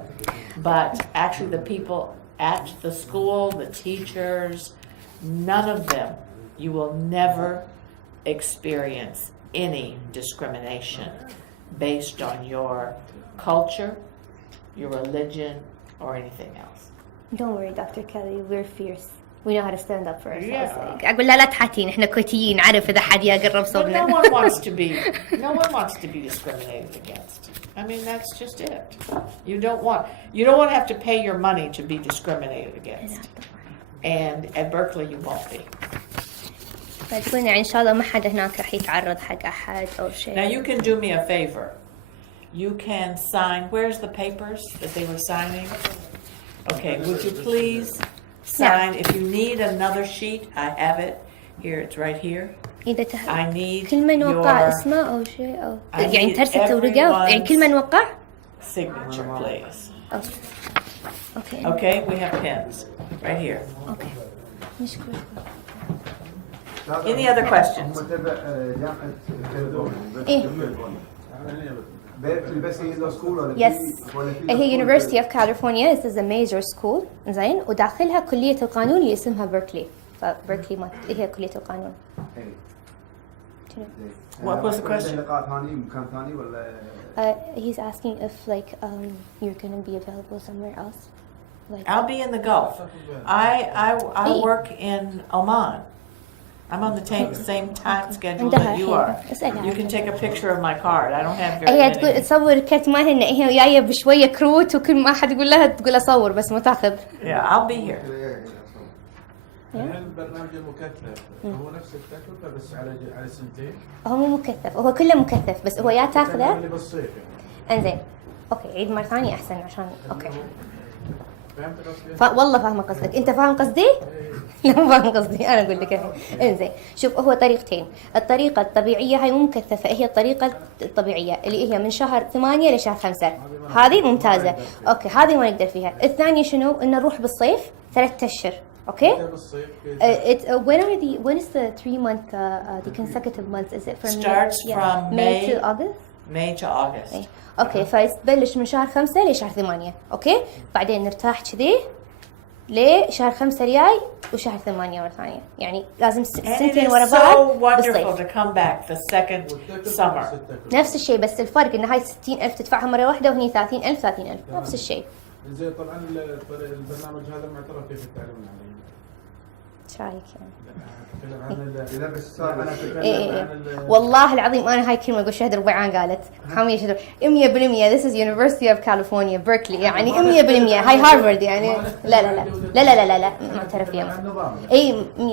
But actually the people at the school, the teachers, none of them, you will never experience any discrimination based on your culture, your religion, or anything else. Don't worry, Dr. Kelly, we're fierce. We know how to stand up for ourselves. Yeah. أقول لا تحاتين، إحنا كويتيين، عارف إذا حد يقرب But صوبنا. no one wants to be discriminated against. I mean, that's just it. You don't want to have to pay your money to be discriminated against. And at Berkeley, you won't be. فتقولنا يعني إن شاء الله ما حد هناك راح يتعرض حق أحد أو شيء. Now you can do me a favor. You can sign. Where's the papers that they were signing? Okay, would you please sign? If you need another sheet, I have it here. It's right here. إذا I need كل من وقع your اسمه أو شيء أو I يعني need ترسل ورقة يعني كل من وقع. signature, please. Okay. Okay, we have pens right here. Okay. مشكور. Any other questions? هم تبع جامعة كاليفورنيا. إيه. بيركلي بس هي له سكول ولا Yes. ولا هي University of California. This is a major school. زين وداخلها كلية القانون اللي اسمها بيركلي. فبيركلي ما هي كلية القانون. What was the question? لقاء ثاني مكان ثاني ولا؟ He's asking if like you're going to be available somewhere else. Like I'll be in the Gulf. I work in Oman. I'm on the same time schedule that you are. You can take a picture of my card. I don't have very هي many. تقول تصور كرت مالها إن هي جاية بشوية كروت وكل ما أحد يقول لها تقول أصور بس ما تاخذ. Yeah, I'll be here. البرنامج المكثف هو نفس التكلفة بس على سنتين. هو مو مكثف، هو كله مكثف بس هو يا تاخذه. اللي بالصيف يعني. انزين. أوكي عيد مرة ثانية أحسن عشان أوكي. فهمت قصدي؟ والله فاهمة قصدك، أنت فاهم قصدي؟ لا مو فاهم قصدي، أنا أقول لك إنزين، شوف هو طريقتين، الطريقة الطبيعية هاي مو مكثفة، هي الطريقة الطبيعية اللي هي من شهر 8 لشهر 5، هذه ممتازة، أوكي هذه ما نقدر فيها، الثانية شنو؟ إن نروح بالصيف 3 أشهر، أوكي؟ when is the 3 month the consecutive months? Is it from Starts from May to August? May to August. اوكي فيبلش من شهر 5 لشهر 8 اوكي بعدين نرتاح كذي لشهر 5 الجاي وشهر 8 مرة ثانية يعني لازم سنتين ورا بعض wonderful to come back the second summer. نفس الشيء بس الفرق ان هاي 60,000 تدفعها مرة واحدة وهني 30,000 نفس الشيء. زين طبعا البرنامج هذا معترف فيه في التعليم العالي. ايش رايك يعني؟ إيه. والله العظيم انا هاي كلمه اقول شهد ربيعان قالت حاميه شهد 100% this is University of California Berkeley يعني 100% هاي هارفارد يعني لا لا لا لا لا لا لا معترف فيها اي 100%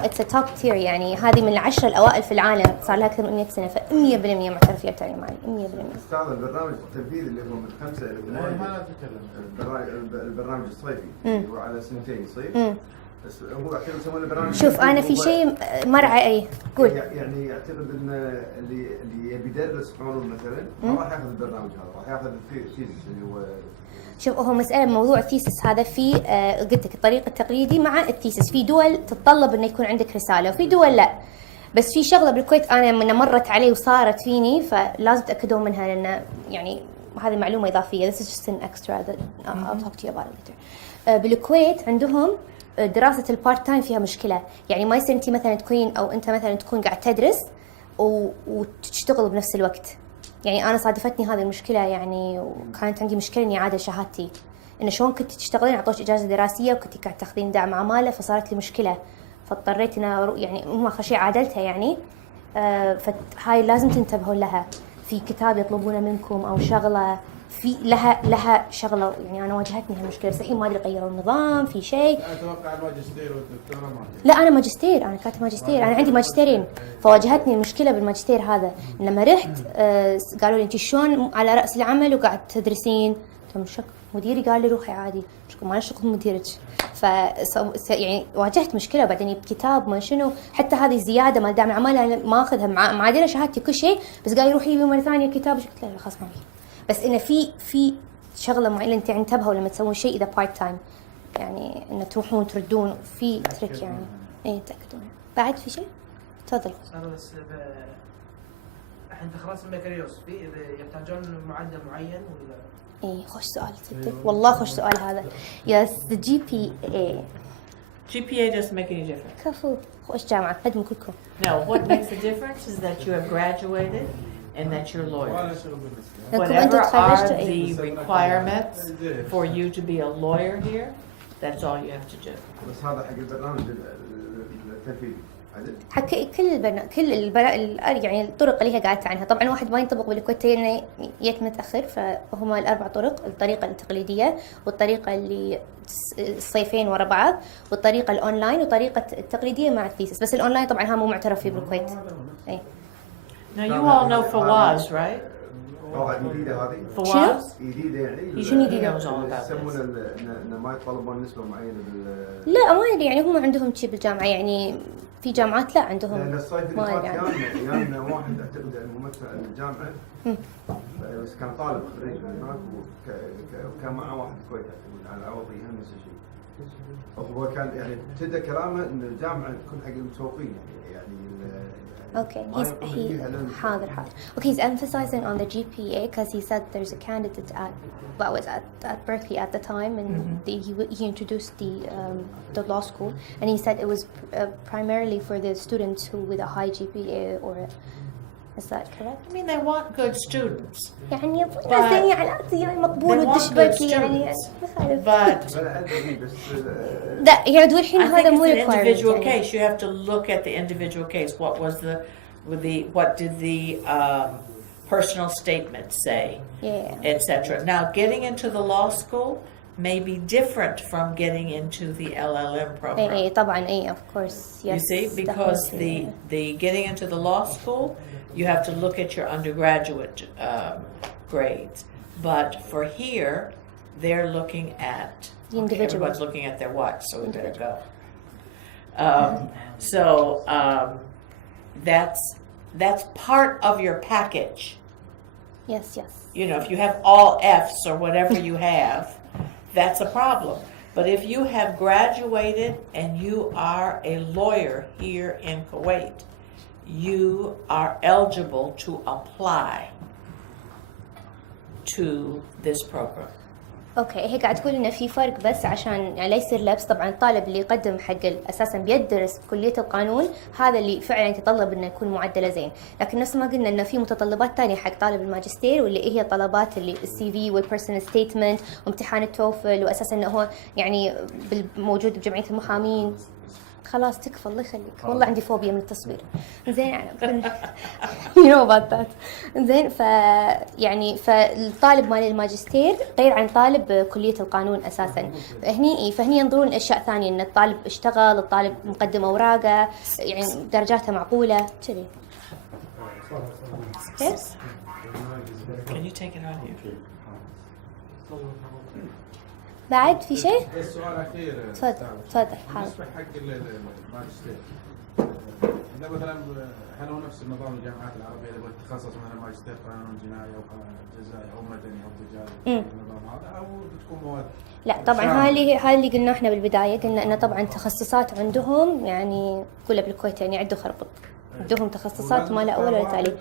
it's a top tier يعني هذه من ال10 الأوائل في العالم صار لها أكثر من 100 سنة ف 100% معترف فيها التعليم العالي 100%. استاذ البرنامج التنفيذي اللي هو من 5 إلى 8 البرنامج الصيفي هو على سنتين صيف بس هو الحين يسمونه برنامج. شوف أنا في شيء مرعى أي قول يعني أعتقد إن اللي يبي يدرس قانون مثلا ما راح ياخذ البرنامج هذا راح ياخذ الثيسيس اللي هو شوف هو مسألة موضوع الثيسس هذا في قلت لك الطريقة التقليدي مع الثيسس في دول تتطلب إنه يكون عندك رسالة وفي دول لا بس في شغلة بالكويت أنا من مرت علي وصارت فيني فلازم تأكدون منها لأن يعني هذه معلومة إضافية this is just an extra that I'll talk to you about it later. بالكويت عندهم دراسة البارت تايم فيها مشكلة يعني ما يصير أنت مثلا تكونين أو أنت مثلا تكون قاعد تدرس وتشتغل بنفس الوقت يعني أنا صادفتني هذه المشكلة يعني وكانت عندي مشكلة إني أعادل شهادتي إنه شلون كنت تشتغلين عطوش إجازة دراسية وكنت قاعد تاخذين دعم عمالة فصارت لي مشكلة فاضطريت إن يعني مو آخر شيء عادلتها يعني فهاي لازم تنتبهوا لها في كتاب يطلبونه منكم أو شغلة في لها شغلة يعني أنا واجهتني هالمشكلة بس الحين ما أدري غيروا النظام في شيء. أتوقع الماجستير والدكتوراه لا أنا ماجستير أنا كاتب ماجستير أنا عندي ماجستيرين فواجهتني المشكلة بالماجستير هذا لما رحت قالوا لي أنت شلون على رأس العمل وقاعد تدرسين شك مديري قال لي روحي عادي ما لي شغل مديرك يعني واجهت مشكلة بعدين بكتاب ما شنو حتى هذه الزيادة ما دام عملها ما أخذها معادلة شهادتي كل شيء بس قال يروحي مرة ثانية كتاب قلت لا خلاص ما بس إنه في شغلة معينة أنت انتبهوا لما تسوون شيء إذا بارت تايم يعني إنه تروحون تردون في ترك يعني إيه تأكدون بعد في شيء تفضل. أنا بس الحين تخلص البكالوريوس في إذا يحتاجون معدل معين ولا؟ إيه خوش سؤال صدق والله خوش سؤال هذا. Yes the GPA GPA doesn't make any difference. كفو خوش جامعة قدموا كلكم. No, what makes a difference is that you have graduated and that you're lawyers. لكم Whatever أنتوا are تخرجتوا إيه؟ the requirements for you to be a lawyer here, that's all you have to do. بس هذا حق البرنامج التنفيذي. حق كل يعني الطرق اللي هي قالت عنها. طبعا واحد ما ينطبق بالكويتية انه يت متاخر، فهما الاربع طرق: الطريقه التقليديه، والطريقه اللي الصيفين ورا بعض، والطريقه الاونلاين، والطريقه التقليديه مع الثيسس. بس الاونلاين طبعا ها مو معترف فيه بالكويت. اي Now you all know Fawaz, right? قواعد جديده هذه. Fawaz? جديده يعني. شنو جديده؟ يسمون انه ما يطلبون نسبه معينه لا ما ادري، يعني هم عندهم شيء بالجامعه، يعني في جامعات لا عندهم. لان الصيف اللي فات يانا واحد اعتقد ممثل الجامعه بس كان طالب خريج من هناك وكان معه واحد كويتي اعتقد على عوضي هم نفس الشيء. هو كان يعني ابتدى كلامه ان الجامعه تكون حق المتفوقين يعني Okay, حاضر. Okay, he's emphasizing on the GPA because he said there's a candidate at Berkeley at the time, and he introduced the law school, and he said it was primarily for the students who with a high GPA, or is that correct? I mean, they want good students. يعني زي يعني مقبول ودش بركلي يعني. But لا يعني الحين هذا مو an individual case. You have to look at the individual case. What did the personal statement say, etc. Now, getting into the law school may be different from getting into the LLM program. إيه طبعا إيه of course. Yes, you see, because the getting into the law school, you have to look at your undergraduate grades. But for here, they're looking at everyone's looking at their watch, so we better go. That's part of your package. Yes. You know, if you have all F's or whatever you have, that's a problem. But if you have graduated and you are a lawyer here in Kuwait, you are eligible to apply to this program. اوكي هي قاعد تقول انه في فرق، بس عشان يعني لا يصير لبس. طبعا الطالب اللي يقدم حق اساسا بيدرس كليه القانون هذا اللي فعلا يتطلب انه يكون معدله زين، لكن نفس ما قلنا انه في متطلبات ثانيه حق طالب الماجستير، واللي هي طلبات اللي السي في والبيرسونال ستيتمنت وامتحان التوفل، واساسا انه هو يعني موجود بجمعيه المحامين. خلاص تكفى الله يخليك، والله عندي فوبيا من التصوير. زين you know about that. زين يعني فالطالب مال الماجستير غير عن طالب كلية القانون أساسا. فهني ينظرون أشياء ثانية، إن الطالب اشتغل، الطالب مقدم أوراقه، يعني درجاته معقولة كذي. Yes. Can you take it on here? بعد في شيء؟ السؤال الأخير. تفضل حاضر. بالنسبة حق الماجستير، إذا مثلا هل هو نفس النظام الجامعات العربية اللي بتتخصص مثلا ماجستير قانون جنائي أو جزائي أو مدني أو تجاري، النظام هذا أو بتكون مواد؟ لا طبعا هاي اللي قلنا احنا بالبداية، قلنا إنه طبعا تخصصات عندهم يعني كلها بالكويت يعني عدوا خربط. عندهم تخصصات ما لا أول ولا تالي.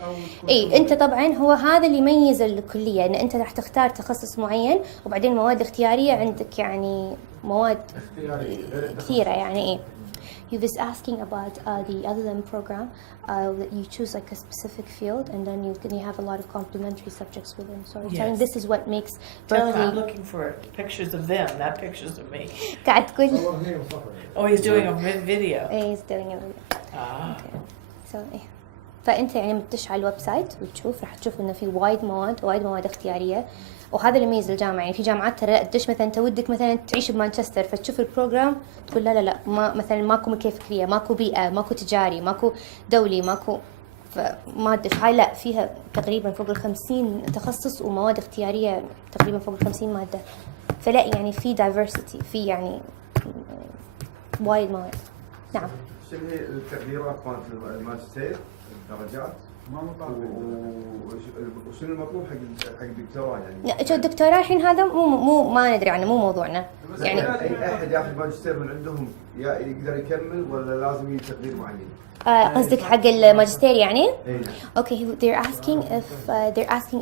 إيه أنت طبعاً هو هذا اللي يميز الكلية، إن أنت راح تختار تخصص معين، وبعدين مواد اختيارية عندك يعني مواد كثيرة يعني إيه. He was asking about the LLM program that you choose like a specific field, and then you have a lot of complementary subjects within. So I'm telling this is what makes Berkeley. I'm looking for pictures of them, not pictures of me. قاعد تقول. Oh, he's doing a video. He's doing a video. Okay. So إيه. فأنت يعني بتدش على الويب سايت وتشوف، راح تشوف إنه في وايد مواد اختيارية، وهذا اللي يميز الجامعة. يعني في جامعات ترى تدش مثلا أنت ودك مثلا تعيش بمانشستر، فتشوف البروجرام تقول لا ما مثلا ماكو ملكية فكرية، ماكو بيئة، ماكو تجاري، ماكو دولي، ماكو، فما تدش. هاي لا فيها تقريبا فوق 50 تخصص ومواد اختيارية تقريبا فوق 50 مادة. فلا يعني في diversity، في يعني وايد مواد. نعم. شنو هي التقديرات مالت الماجستير؟ الدرجات؟ وشنو المطلوب حق الدكتوراه يعني؟ لا الدكتوراه الحين هذا مو ما ندري عنه، مو موضوعنا. يعني اي احد ياخذ ماجستير من عندهم يقدر يكمل ولا لازم يجي تقدير معين؟ قصدك حق الماجستير يعني؟ إيه. Okay, they're asking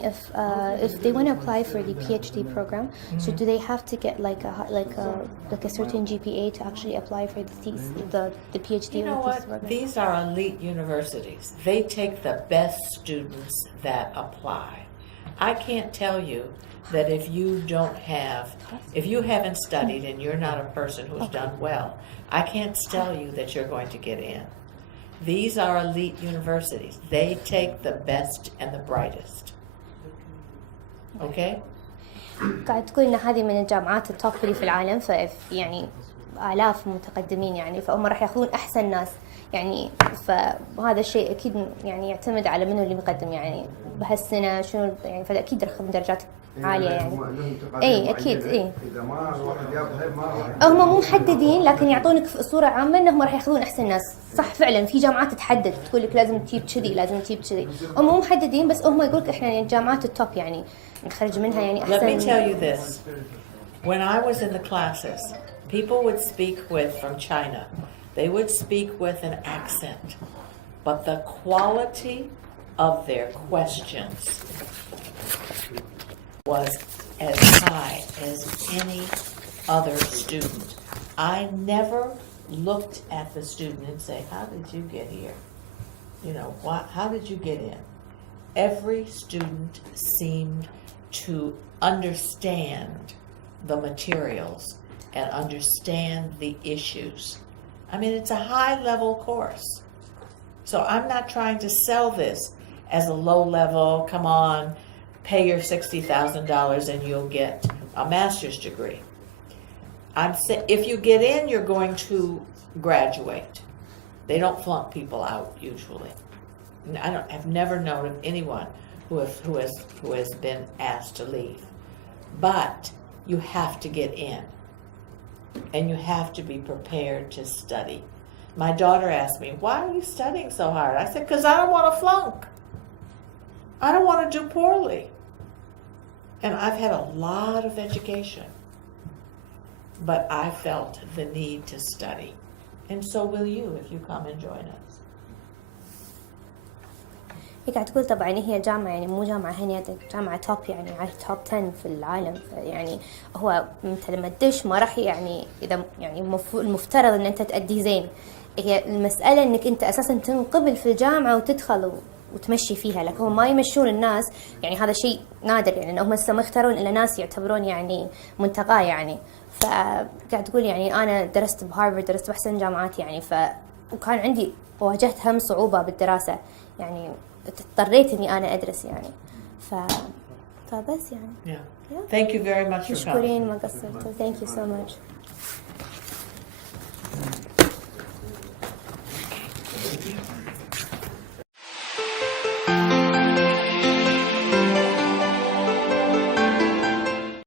if they want to apply for the PhD program, so do they have to get like a certain GPA to actually apply for the PhD? You know what? These are elite universities. They take the best students that apply. I can't tell you that if you haven't studied and you're not a person who's done well, I can't tell you that you're going to get in. These are elite universities. They take the best and the brightest. Okay? قاعد تقول إن هذه من الجامعات التوب اللي في العالم، يعني آلاف متقدمين يعني، فهم راح يأخذون أحسن ناس يعني، فهذا الشيء أكيد يعني يعتمد على منو اللي مقدم يعني بهالسنة شنو يعني، فأكيد راح ياخذون درجات عالية يعني. اي اكيد اي. اذا ما الواحد ياخذها ما هم مو محددين، لكن يعطونك صورة عامة انهم راح ياخذون احسن ناس. صح فعلا في جامعات تحدد تقول لك لازم تجيب كذي لازم تجيب كذي، هم مو محددين بس هم يقول لك احنا يعني الجامعات التوب يعني نخرج منها يعني احسن. Let me tell you this. When I was in the classes, people would speak from China. They would speak with an accent, but the quality of their questions was as high as any other student. I never looked at the student and say, how did you get here? You know, how did you get in? Every student seemed to understand the materials and understand the issues. I mean, it's a high-level course. So I'm not trying to sell this as a low-level, come on, pay your $60,000 and you'll get a master's degree. If you get in, you're going to graduate. They don't flunk people out usually. I've never known of anyone who has been asked to leave. But you have to get in, and you have to be prepared to study. My daughter asked me, "Why are you studying so hard?" I said, "Because I don't want to flunk. I don't want to do poorly." And I've had a lot of education, but I felt the need to study. And so will you if you come and join us. هي قاعد تقول طبعا هي جامعة يعني مو جامعة هنا، جامعة توب يعني على توب 10 في العالم، يعني هو انت لما تدش ما راح يعني اذا يعني المفترض ان انت تأدي زين، هي المسألة انك انت اساسا تنقبل في الجامعة وتدخل وتمشي فيها، لكن هم ما يمشون الناس يعني هذا شيء نادر يعني، هم ما يختارون الا ناس يعتبرون يعني منتقاه يعني. فقاعد تقول يعني انا درست بهارفارد، درست باحسن جامعات يعني، وكان عندي واجهت هم صعوبة بالدراسة يعني، اضطريت اني انا ادرس يعني فبس يعني. Yeah. Thank you very much for coming. مشكورين ما قصرتوا. Thank you so much.